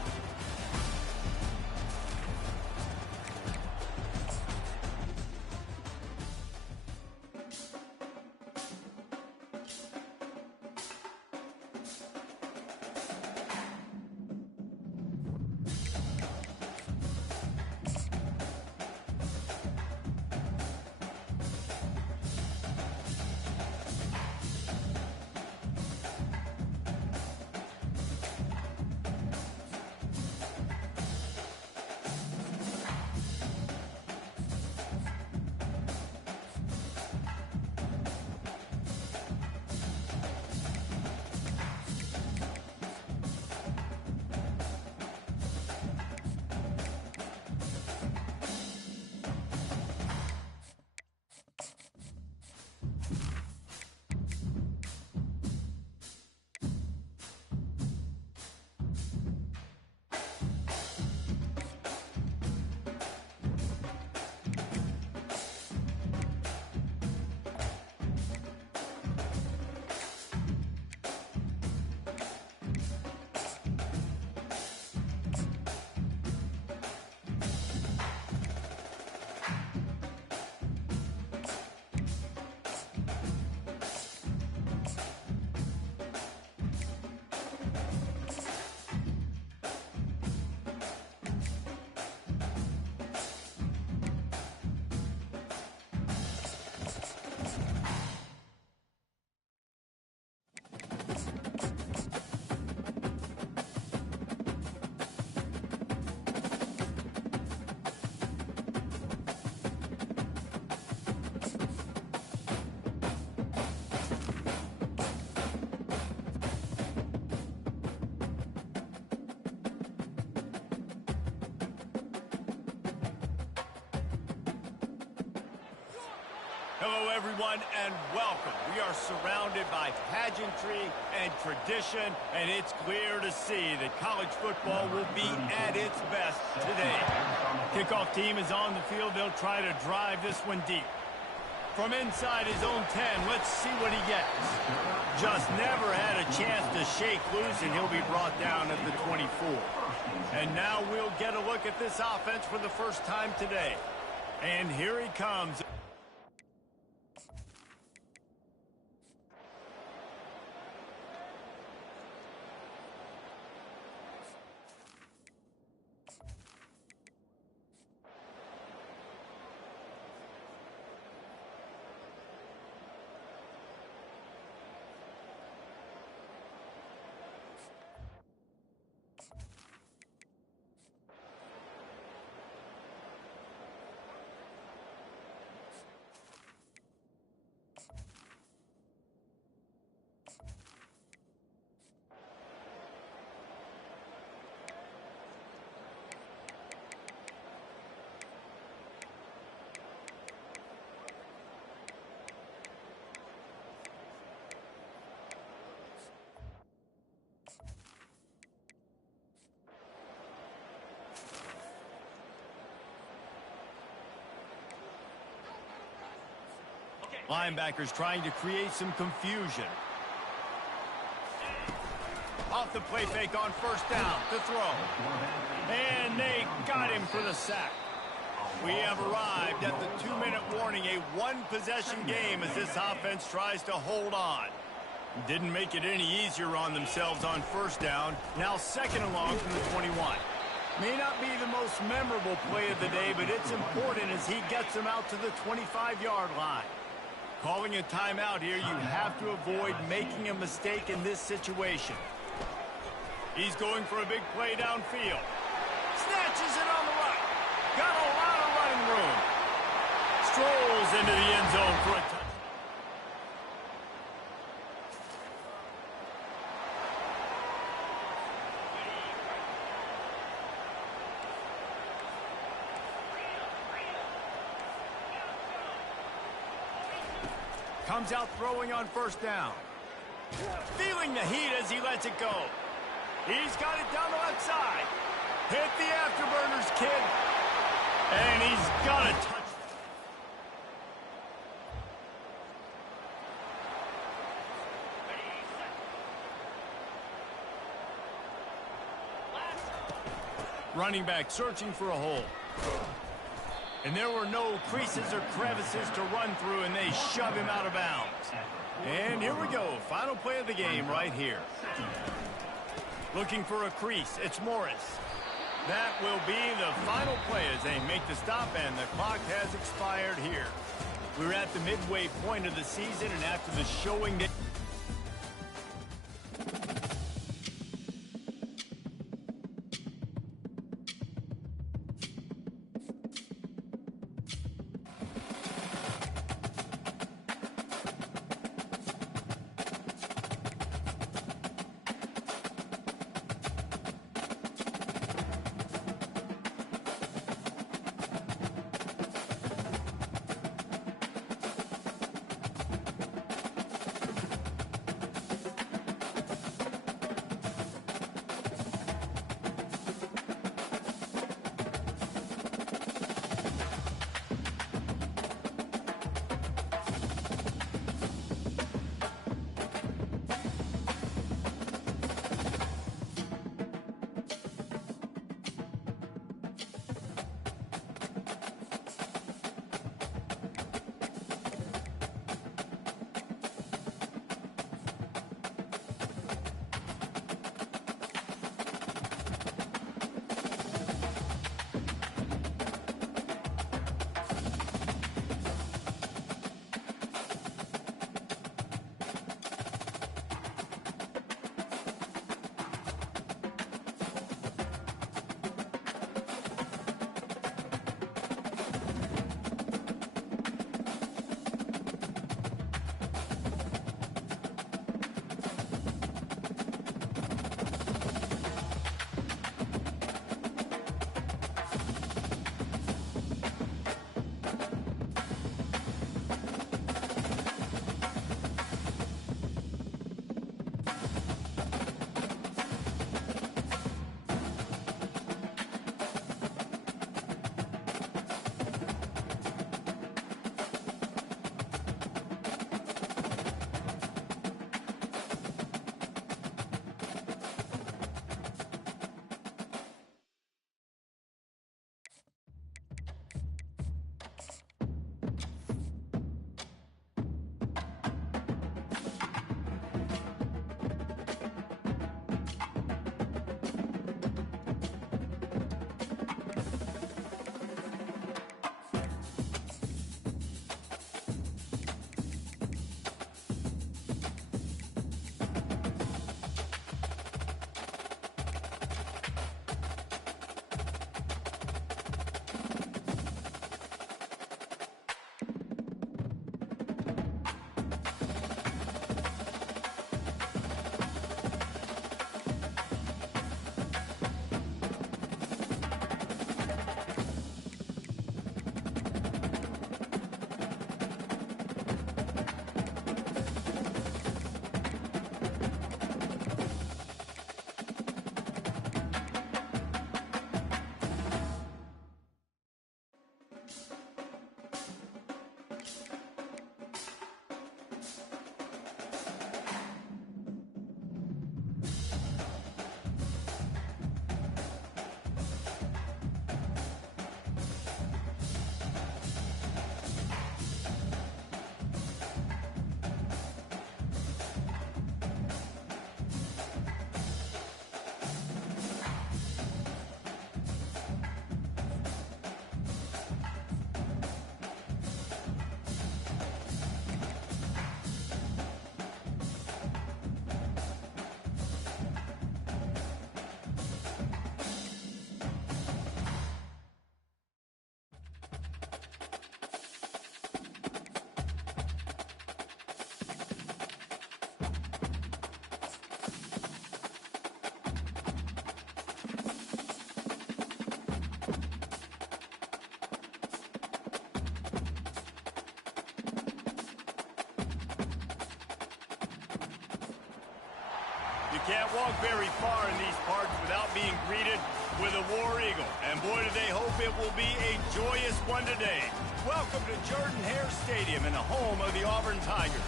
Hello, everyone, and welcome. We are surrounded by pageantry and tradition, and it's clear to see that college football will be at its best today. Kickoff team is on the field. They'll try to drive this one deep. From inside his own 10, let's see what he gets. Just never had a chance to shake loose, and he'll be brought down at the 24. And now we'll get a look at this offense for the first time today. And here he comes. Linebackers trying to create some confusion. Off the play fake on first down to throw. And they got him for the sack. We have arrived at the 2-minute warning, a one-possession game as this offense tries to hold on. Didn't make it any easier on themselves on first down. Now second and long from the 21. May not be the most memorable play of the day, but it's important as he gets them out to the 25-yard line. Calling a timeout here, you have to avoid making a mistake in this situation. He's going for a big play downfield. Snatches it on the right. Got a lot of running room. Strolls into the end zone for a touchdown. Comes out throwing on first down. Feeling the heat as he lets it go. He's got it down the left side. Hit the afterburners, kid. And he's got a touch. Running back searching for a hole. And there were no creases or crevices to run through, and they shove him out of bounds. And here we go. Final play of the game right here. Looking for a crease. It's Morris. That will be the final play as they make the stop, and the clock has expired here. We're at the midway point of the season, and after the showing that can't walk very far in these parts without being greeted with a War Eagle. And boy, do they hope it will be a joyous one today. Welcome to Jordan-Hare Stadium and the home of the Auburn Tigers.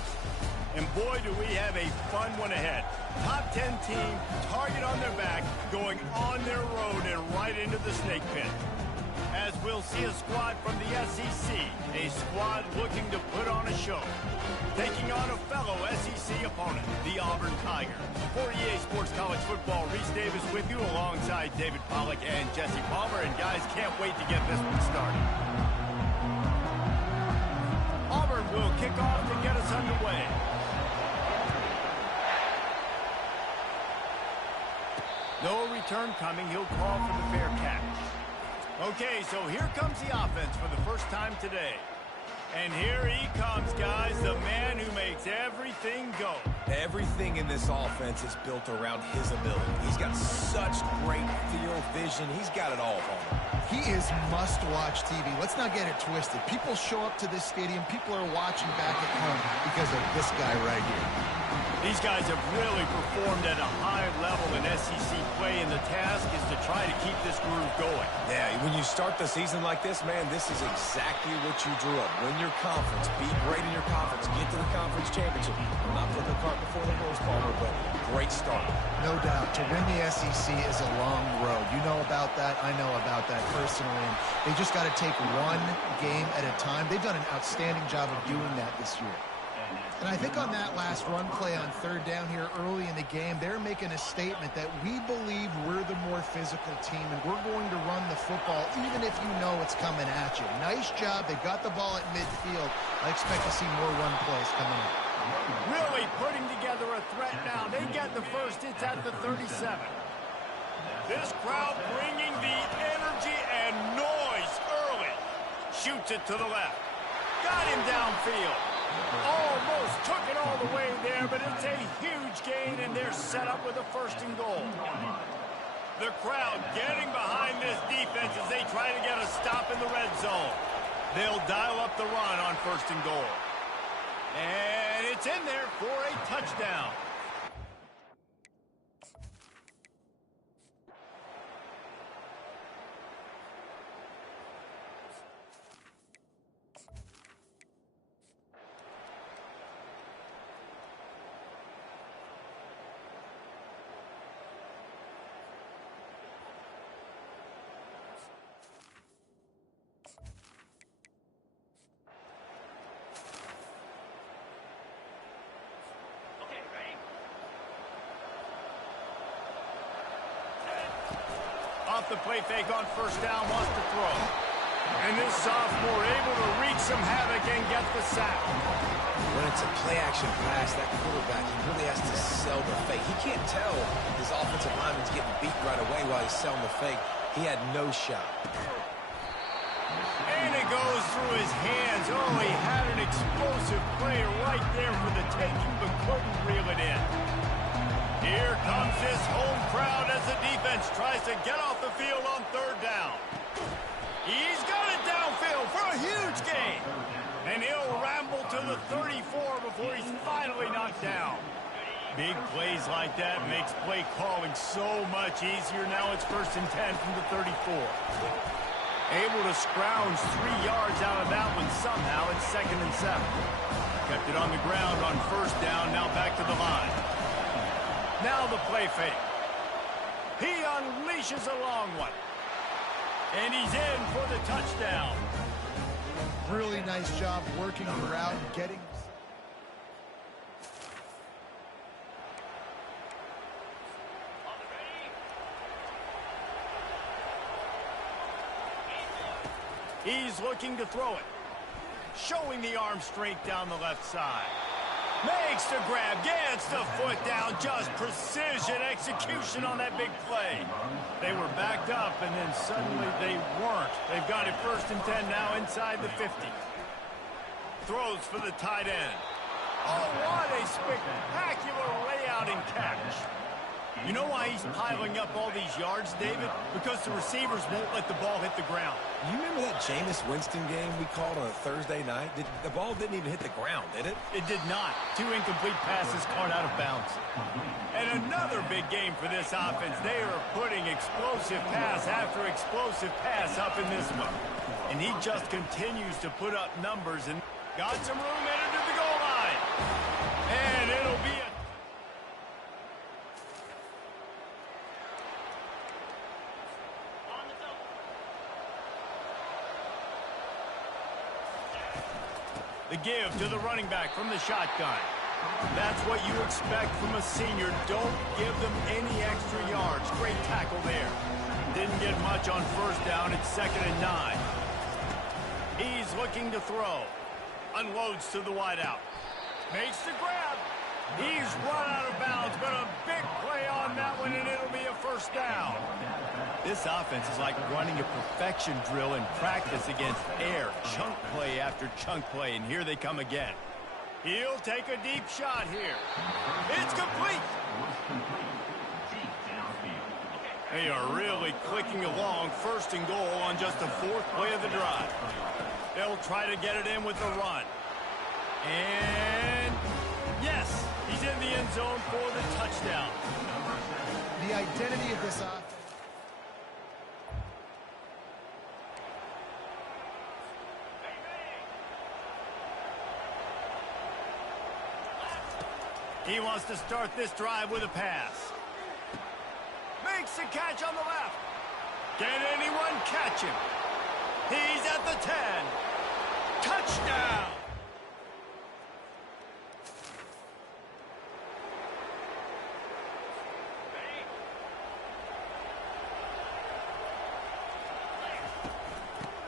And boy, do we have a fun one ahead. Top 10 team, target on their back, going on their road and right into the snake pit. As we'll see a squad from the SEC, a squad looking to put on a show, taking on a fellow SEC opponent, the Auburn Tigers. For EA Sports College Football, Reese Davis with you alongside David Pollack and Jesse Palmer. And guys, can't wait to get this one started. Auburn will kick off to get us underway. No return coming. He'll call for the fair catch. Okay, so here comes the offense for the first time today. And here he comes, guys, the man who makes everything go. Everything in this offense is built around his ability. He's got such great field vision. He's got it all, Palmer. He is must-watch TV. Let's not get it twisted. People show up to this stadium. People are watching back at home because of this guy right here. These guys have really performed at a high level in SEC play, and the task is to try to keep this groove going. Yeah, when you start the season like this, man, this is exactly what you drew up. Win your conference. Be great in your conference. Get to the conference championship. I'm not putting the cart before the horse, Palmer, but great start. No doubt. To win the SEC is a long road. You know about that. I know about that personally. And they just got to take one game at a time. They've done an outstanding job of doing that this year. And I think on that last run play on third down here early in the game, they're making a statement that we believe we're the more physical team and we're going to run the football even if you know it's coming at you. Nice job. They got the ball at midfield. I expect to see more run plays coming up. Really putting together a threat now. They get the first. It's at the 37. This crowd bringing the energy and noise early. Shoots it to the left. Got him downfield. Almost took it all the way there, but it's a huge gain, and they're set up with a first and goal. The crowd getting behind this defense as they try to get a stop in the red zone. They'll dial up the run on first and goal. And it's in there for a touchdown. Off the play fake on first down, wants to throw. And this sophomore able to wreak some havoc and get the sack. When it's a play-action pass, that quarterback, he really has to sell the fake. He can't tell his offensive lineman's getting beat right away while he's selling the fake. He had no shot. And it goes through his hands. Oh, he had an explosive play right there for the taking, but couldn't reel it in. Here comes this home crowd as the defense tries to get off the field on third down. He's got it downfield for a huge gain. And he'll ramble to the 34 before he's finally knocked down. Big plays like that makes play calling so much easier. Now it's first and 10 from the 34. Able to scrounge 3 yards out of that one somehow. It's second and 7. Kept it on the ground on first down. Now back to the line. Now the play fake. He unleashes a long one. And he's in for the touchdown. Really nice job working the route and getting... He's looking to throw it. Showing the arm strength down the left side. Makes the grab, gets the foot down, just precision execution on that big play. They were backed up, and then suddenly they weren't. They've got it first and 10 now inside the 50. Throws for the tight end. Oh, what a spectacular layout and catch. You know why he's piling up all these yards, David? Because the receivers won't let the ball hit the ground. You remember that Jameis Winston game we called on a Thursday night? The ball didn't even hit the ground, did it? It did not. 2 incomplete passes caught out of bounds. And another big game for this offense. They are putting explosive pass after explosive pass up in this one. And he just continues to put up numbers and got some room headed to the goal line. And it'll be a... The give to the running back from the shotgun. That's what you expect from a senior. Don't give them any extra yards. Great tackle there. Didn't get much on first down. It's 2nd and 9. He's looking to throw. Unloads to the wideout. Makes the grab. He's run out of bounds, but a big play on that one, and it'll be a first down. This offense is like running a perfection drill in practice against air. Chunk play after chunk play, and here they come again. He'll take a deep shot here. It's complete. They are really clicking along, 1st and goal on just the 4th play of the drive. They'll try to get it in with the run. And yes, he's in the end zone for the touchdown. The identity of this offense. He wants to start this drive with a pass. Makes the catch on the left. Can anyone catch him? He's at the 10. Touchdown!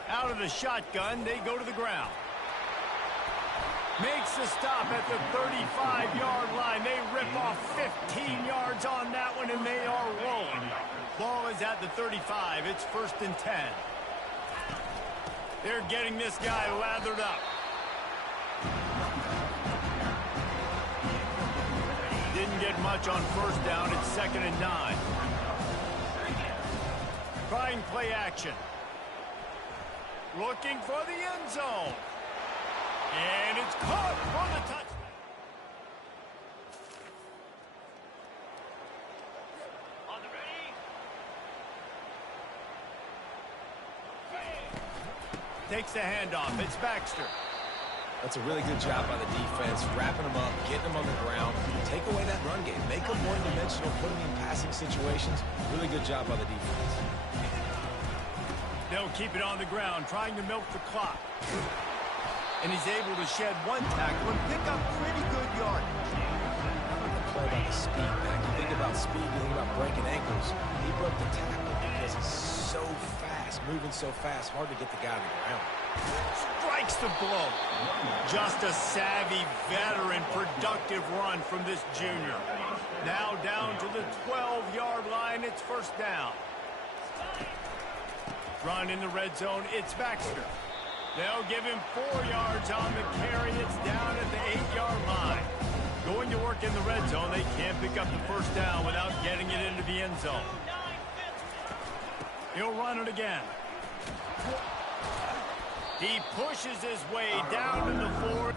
Out of the shotgun, they go to the ground. Makes the stop at the 35-yard line. They rip off 15 yards on that one, and they are rolling. Ball is at the 35. It's 1st and 10. They're getting this guy lathered up. Didn't get much on first down. It's 2nd and 9. Trying play action. Looking for the end zone. And it's caught for the touchdown. On the ready. Takes the handoff. It's Baxter. That's a really good job by the defense, wrapping them up, getting them on the ground. Take away that run game. Make them one-dimensional, put them in passing situations. Really good job by the defense. They'll keep it on the ground, trying to milk the clock. And he's able to shed one tackle and pick up pretty good yardage. Play about the speed, man. You think about speed, you think about breaking ankles. He broke the tackle because he's so fast, moving so fast, hard to get the guy on the ground. Strikes the blow. Just a savvy, veteran, productive run from this junior. Now down to the 12-yard line. It's 1st down. Run in the red zone. It's Baxter. They'll give him 4 yards on the carry. It's down at the 8-yard line. Going to work in the red zone. They can't pick up the 1st down without getting it into the end zone. He'll run it again. He pushes his way down to the 4.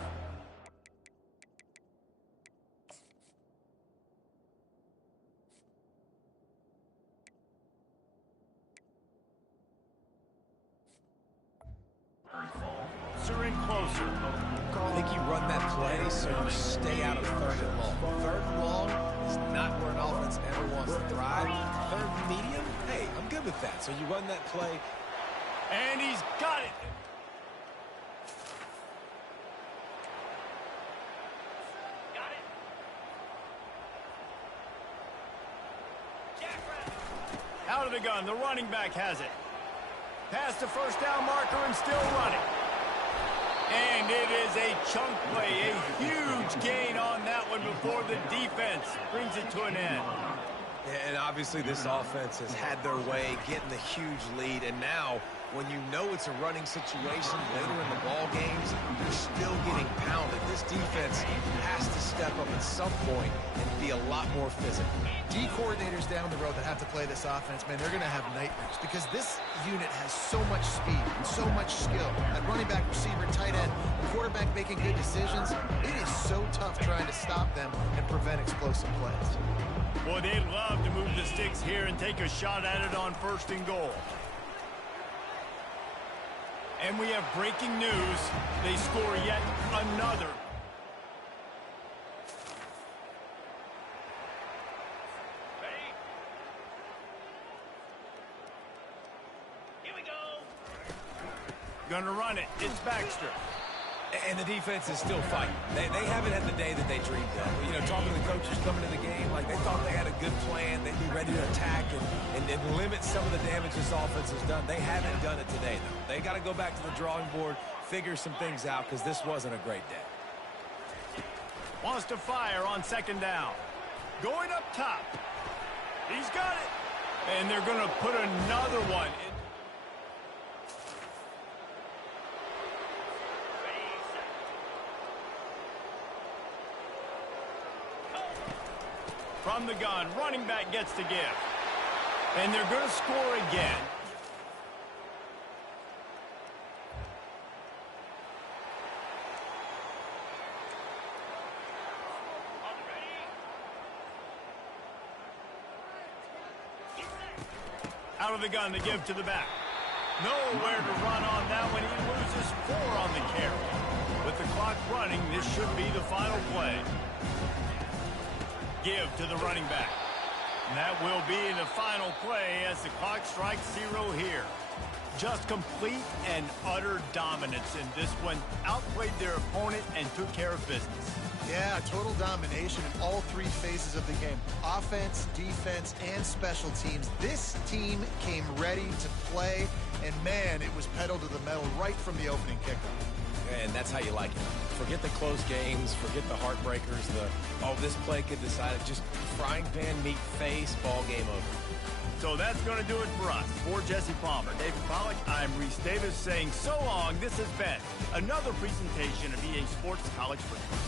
Closer and closer. I think you run that play so you stay out of 3rd and long. 3rd and long is not where an offense ever wants to thrive. 3rd and medium, hey, I'm good with that. So you run that play. And he's got it. Out of the gun, the running back has it. Past the 1st down marker and still running. And it is a chunk play, a huge gain on that one before the defense brings it to an end. And obviously this offense has had their way, getting the huge lead. And now, when you know it's a running situation later in the ball games, you're still getting pounded. This defense has to step up and some point and be a lot more physical. D coordinators down the road that have to play this offense, man, they're going to have nightmares because this unit has so much speed and so much skill. At running back, receiver, tight end, the quarterback making good decisions, it is so tough trying to stop them and prevent explosive plays. Boy, they'd love to move the sticks here and take a shot at it on 1st and goal. And we have breaking news. They score yet another. Gonna run it. It's Baxter. And the defense is still fighting. They haven't had the day that they dreamed of. You know, talking to the coaches coming to the game, like they thought they had a good plan. They'd be ready to attack and limit some of the damage this offense has done. They haven't done it today, though. They got to go back to the drawing board, figure some things out, because this wasn't a great day. Wants to fire on 2nd down. Going up top. He's got it. And they're going to put another one in. From the gun, running back gets to give. And they're going to score again. Out of the gun to give to the back. Nowhere to run on that one. He loses 4 on the carry. With the clock running, this should be the final play. Give to the running back. And that will be in the final play as the clock strikes 0 here. Just complete and utter dominance in this one. Outplayed their opponent and took care of business. Yeah, total domination in all 3 phases of the game. Offense, defense, and special teams. This team came ready to play, and man, it was pedal to the metal right from the opening kickoff. And that's how you like it. Forget the close games, forget the heartbreakers, this play could decide it. Just frying pan meet face, ball game over. So that's going to do it for us. For Jesse Palmer, David Pollack, I'm Reese Davis saying so long. This has been another presentation of EA Sports College Football.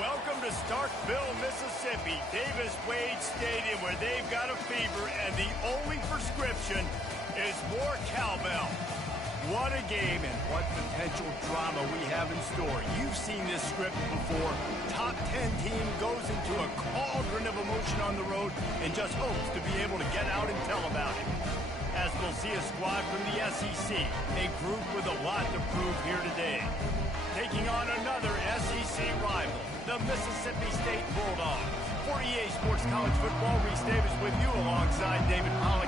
Welcome to Starkville, Mississippi, Davis Wade Stadium, where they've got a fever, and the only prescription is more cowbell. What a game and what potential drama we have in store. You've seen this script before. Top 10 team goes into a cauldron of emotion on the road and just hopes to be able to get out and tell about it. As we'll see a squad from the SEC, a group with a lot to prove here today. Taking on another SEC rival, the Mississippi State Bulldogs. For EA Sports College Football, Reese Davis with you alongside David Pollock.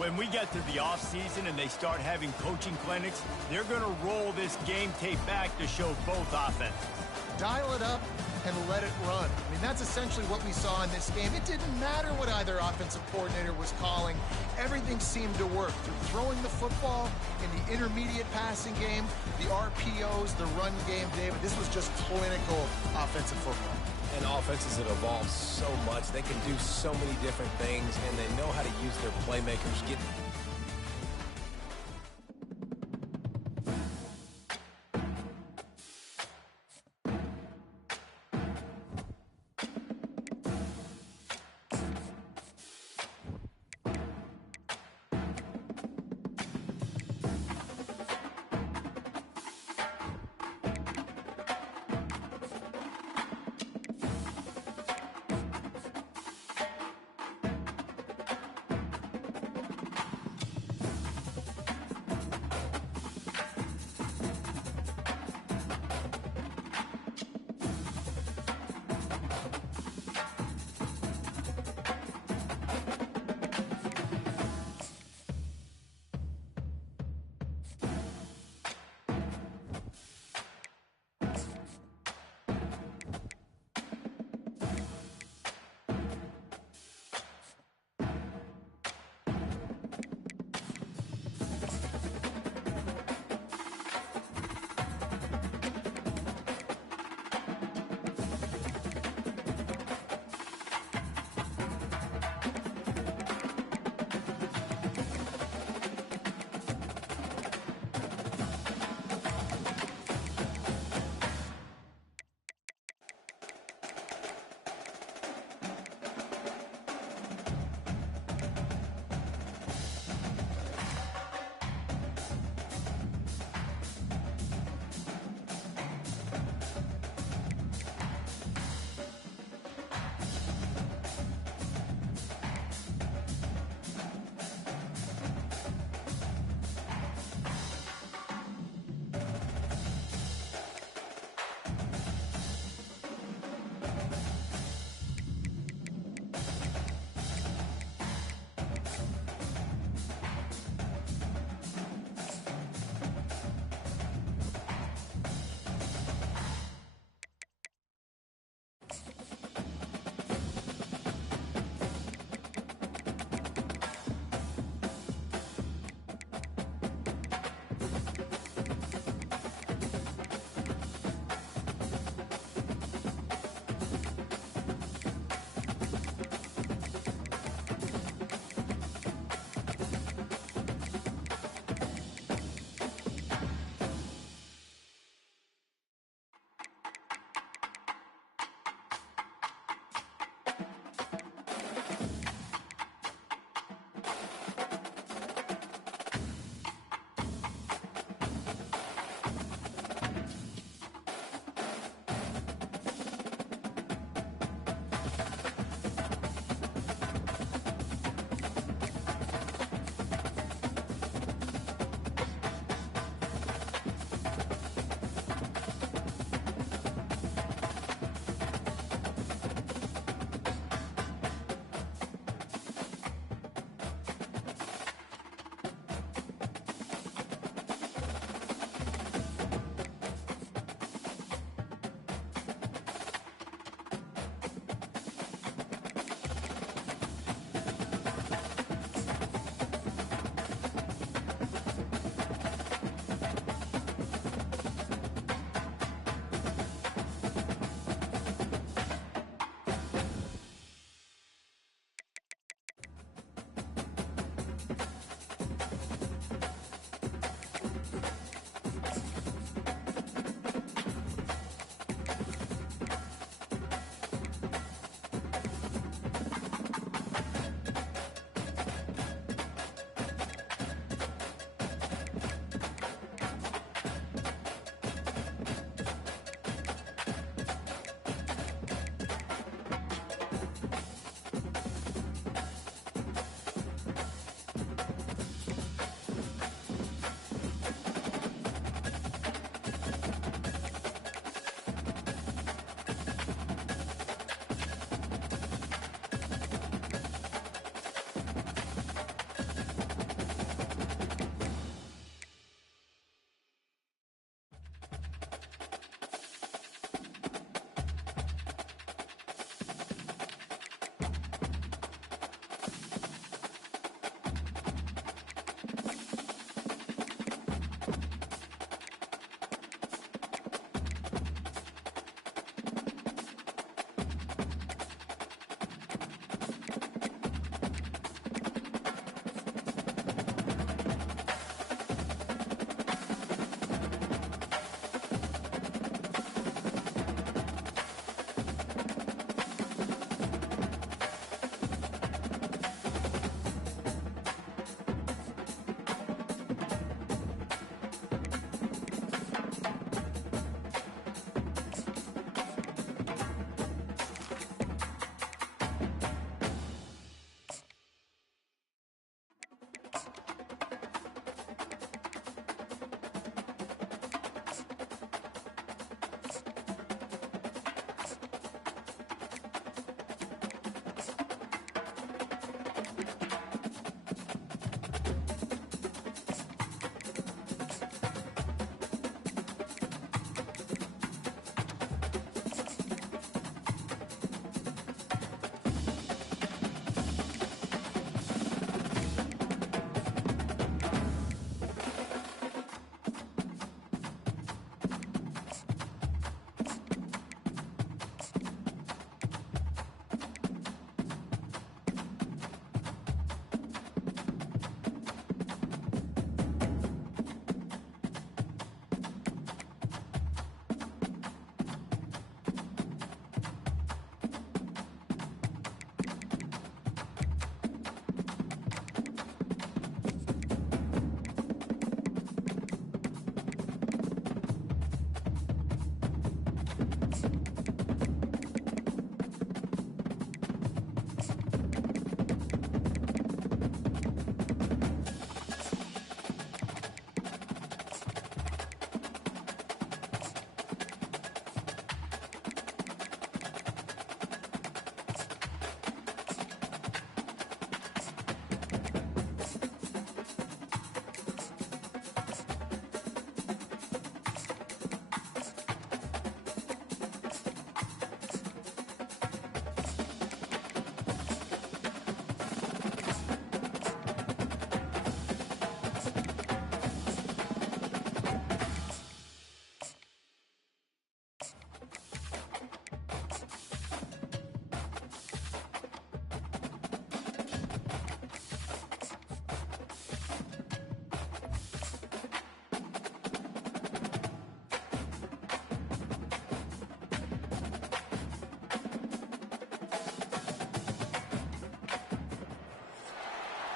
When we get to the offseason and they start having coaching clinics, they're going to roll this game tape back to show both offenses. Dial it up and let it run. I mean, that's essentially what we saw in this game. It didn't matter what either offensive coordinator was calling. Everything seemed to work through throwing the football in the intermediate passing game, the RPOs, the run game, David. This was just clinical offensive football. And offenses that evolve so much. They can do so many different things, and they know how to use their playmakers.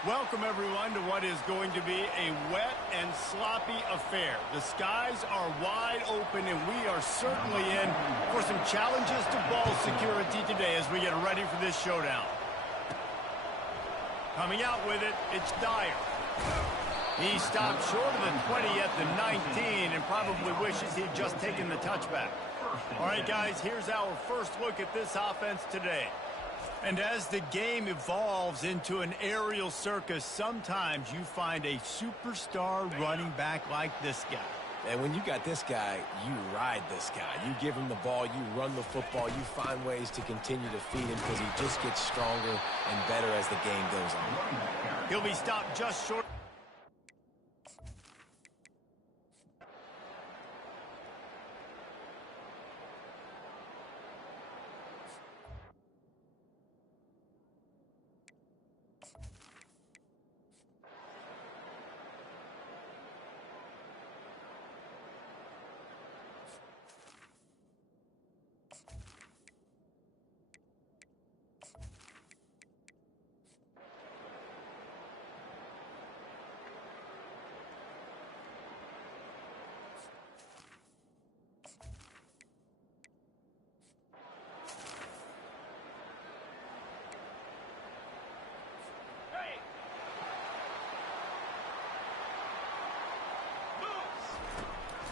Welcome, everyone, to what is going to be a wet and sloppy affair. The skies are wide open, and we are certainly in for some challenges to ball security today as we get ready for this showdown. Coming out with it, it's Dyer. He stopped short of the 20 at the 19 and probably wishes he'd just taken the touchback. All right, guys, here's our first look at this offense today. And as the game evolves into an aerial circus, sometimes you find a superstar running back like this guy. And when you got this guy, you ride this guy. You give him the ball, you run the football, you find ways to continue to feed him because he just gets stronger and better as the game goes on. He'll be stopped just short.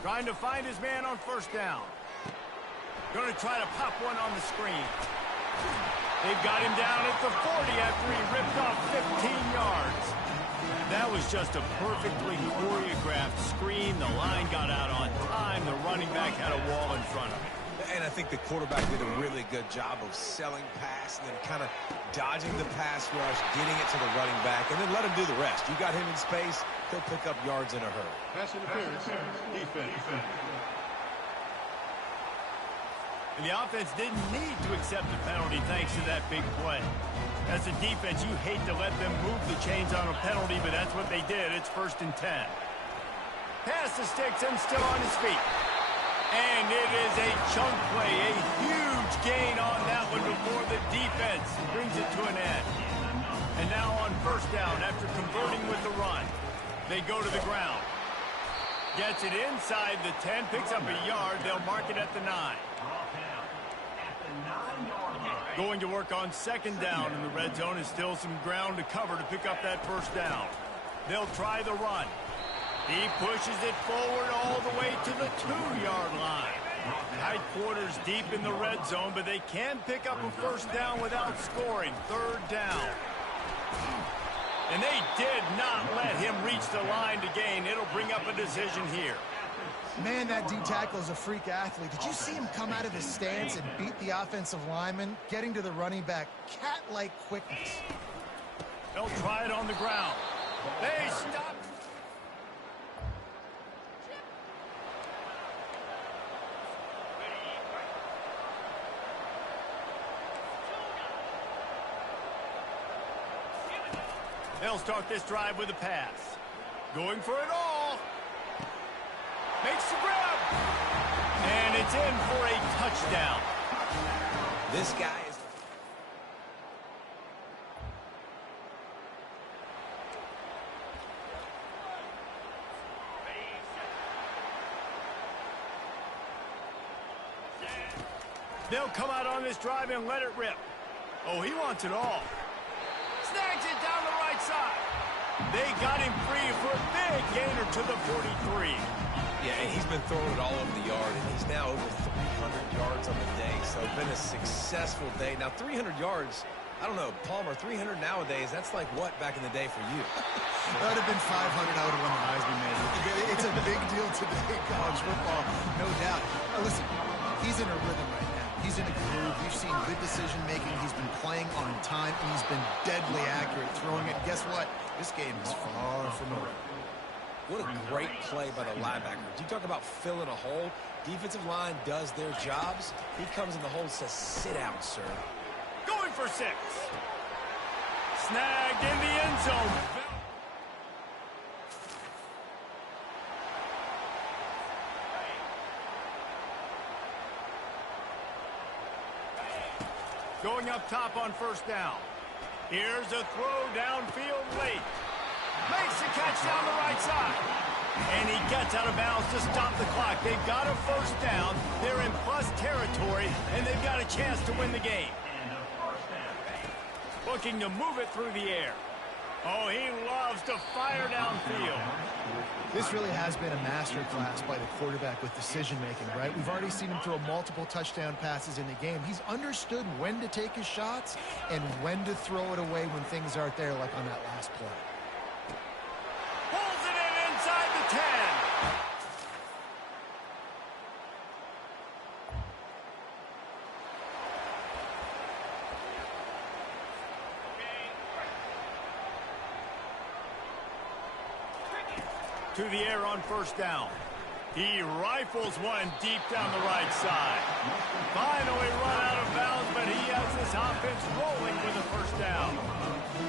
Trying to find his man on first down. Going to try to pop one on the screen. They've got him down at the 40 after he ripped off 15 yards. That was just a perfectly choreographed screen. The line got out on time. The running back had a wall in front of him. And I think the quarterback did a really good job of selling pass and then kind of dodging the pass rush, getting it to the running back, and then let him do the rest. You got him in space, he'll pick up yards in a hurry. Pass interference. Defense. And the offense didn't need to accept the penalty thanks to that big play. As a defense, you hate to let them move the chains on a penalty, but that's what they did. It's 1st and 10. Pass the sticks and still on his feet. And it is a chunk play, a huge gain on that one before the defense brings it to an end. And now on first down, after converting with the run, they go to the ground. Gets it inside the 10, picks up a yard. They'll mark it at the 9. Going to work on second down in the red zone is still some ground to cover to pick up that first down. They'll try the run. He pushes it forward all the way to the 2-yard line. Tight quarters deep in the red zone, but they can pick up a first down without scoring. 3rd down. And they did not let him reach the line to gain. It'll bring up a decision here. Man, that D-tackle is a freak athlete. Did you see him come out of his stance and beat the offensive lineman, getting to the running back? Cat-like quickness. They'll try it on the ground. They stop. They'll start this drive with a pass. Going for it all. Makes the grab. And it's in for a touchdown. This guy is... They'll come out on this drive and let it rip. Oh, he wants it all. Snags it down the right side. They got him free for a big gainer to the 43. Yeah, and he's been throwing it all over the yard, and he's now over 300 yards on the day. So it's been a successful day. Now, 300 yards, I don't know, Palmer, 300 nowadays, that's like what back in the day for you? That would have been 500. I would have won the Heisman, man. It's a big deal today in college football, no doubt. Listen, he's in a rhythm right now. He's in a groove. We've seen good decision-making. He's been playing on time, and he's been deadly accurate throwing it. Guess what? This game is far from over. What a great play by the linebacker. You talk about filling a hole. Defensive line does their jobs. He comes in the hole and says, sit down, sir. Going for 6. Snagged in the end zone. Going up top on first down. Here's a throw downfield late. Makes the catch down the right side. And he gets out of bounds to stop the clock. They've got a first down. They're in plus territory, and they've got a chance to win the game. Looking to move it through the air. Oh, he loves to fire downfield. This really has been a masterclass by the quarterback with decision-making, right? We've already seen him throw multiple touchdown passes in the game. He's understood when to take his shots and when to throw it away when things aren't there, like on that last play. Pulls it in inside the 10. To the air on first down. He rifles one deep down the right side. Finally run out of bounds, but he has this offense rolling with a first down.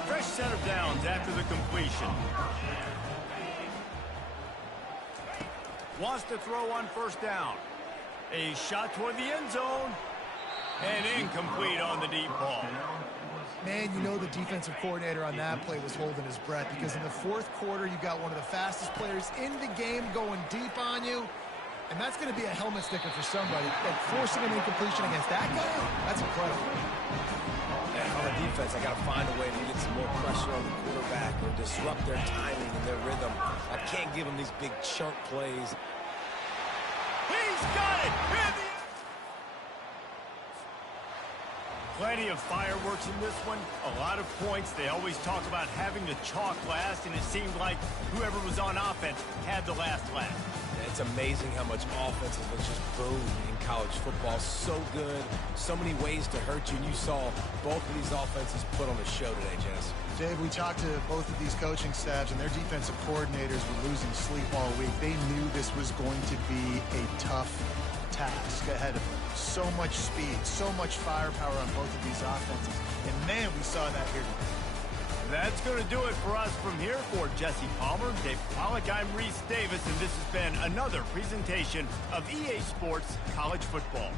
Fresh set of downs after the completion. Wants to throw on first down. A shot toward the end zone. And incomplete on the deep ball. Man, you know the defensive coordinator on that play was holding his breath because in the fourth quarter, you got one of the fastest players in the game going deep on you, and that's going to be a helmet sticker for somebody. Like forcing an incompletion against that guy, that's incredible. And on the defense, I got to find a way to get some more pressure on the quarterback or disrupt their timing and their rhythm. I can't give them these big chunk plays. He's got it! Plenty of fireworks in this one. A lot of points. They always talk about having to chalk last, and it seemed like whoever was on offense had the last laugh. It's amazing how much offense has just boomed in college football. So good. So many ways to hurt you. And you saw both of these offenses put on a show today, Jess. Dave, we talked to both of these coaching staffs, and their defensive coordinators were losing sleep all week. They knew this was going to be a tough task ahead of them. So much speed, so much firepower on both of these offenses. And, man, we saw that here today. That's going to do it for us from here. For Jesse Palmer, Dave Pollack, I'm Reese Davis, and this has been another presentation of EA Sports College Football.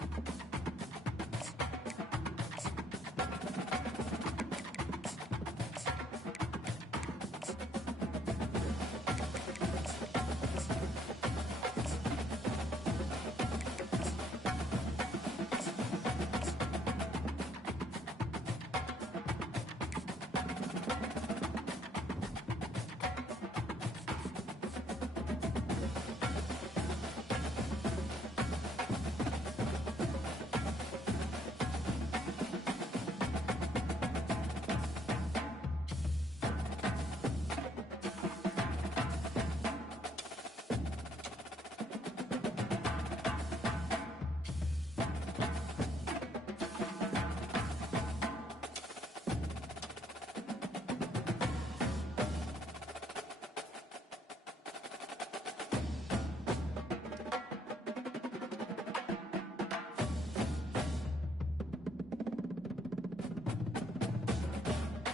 Defense.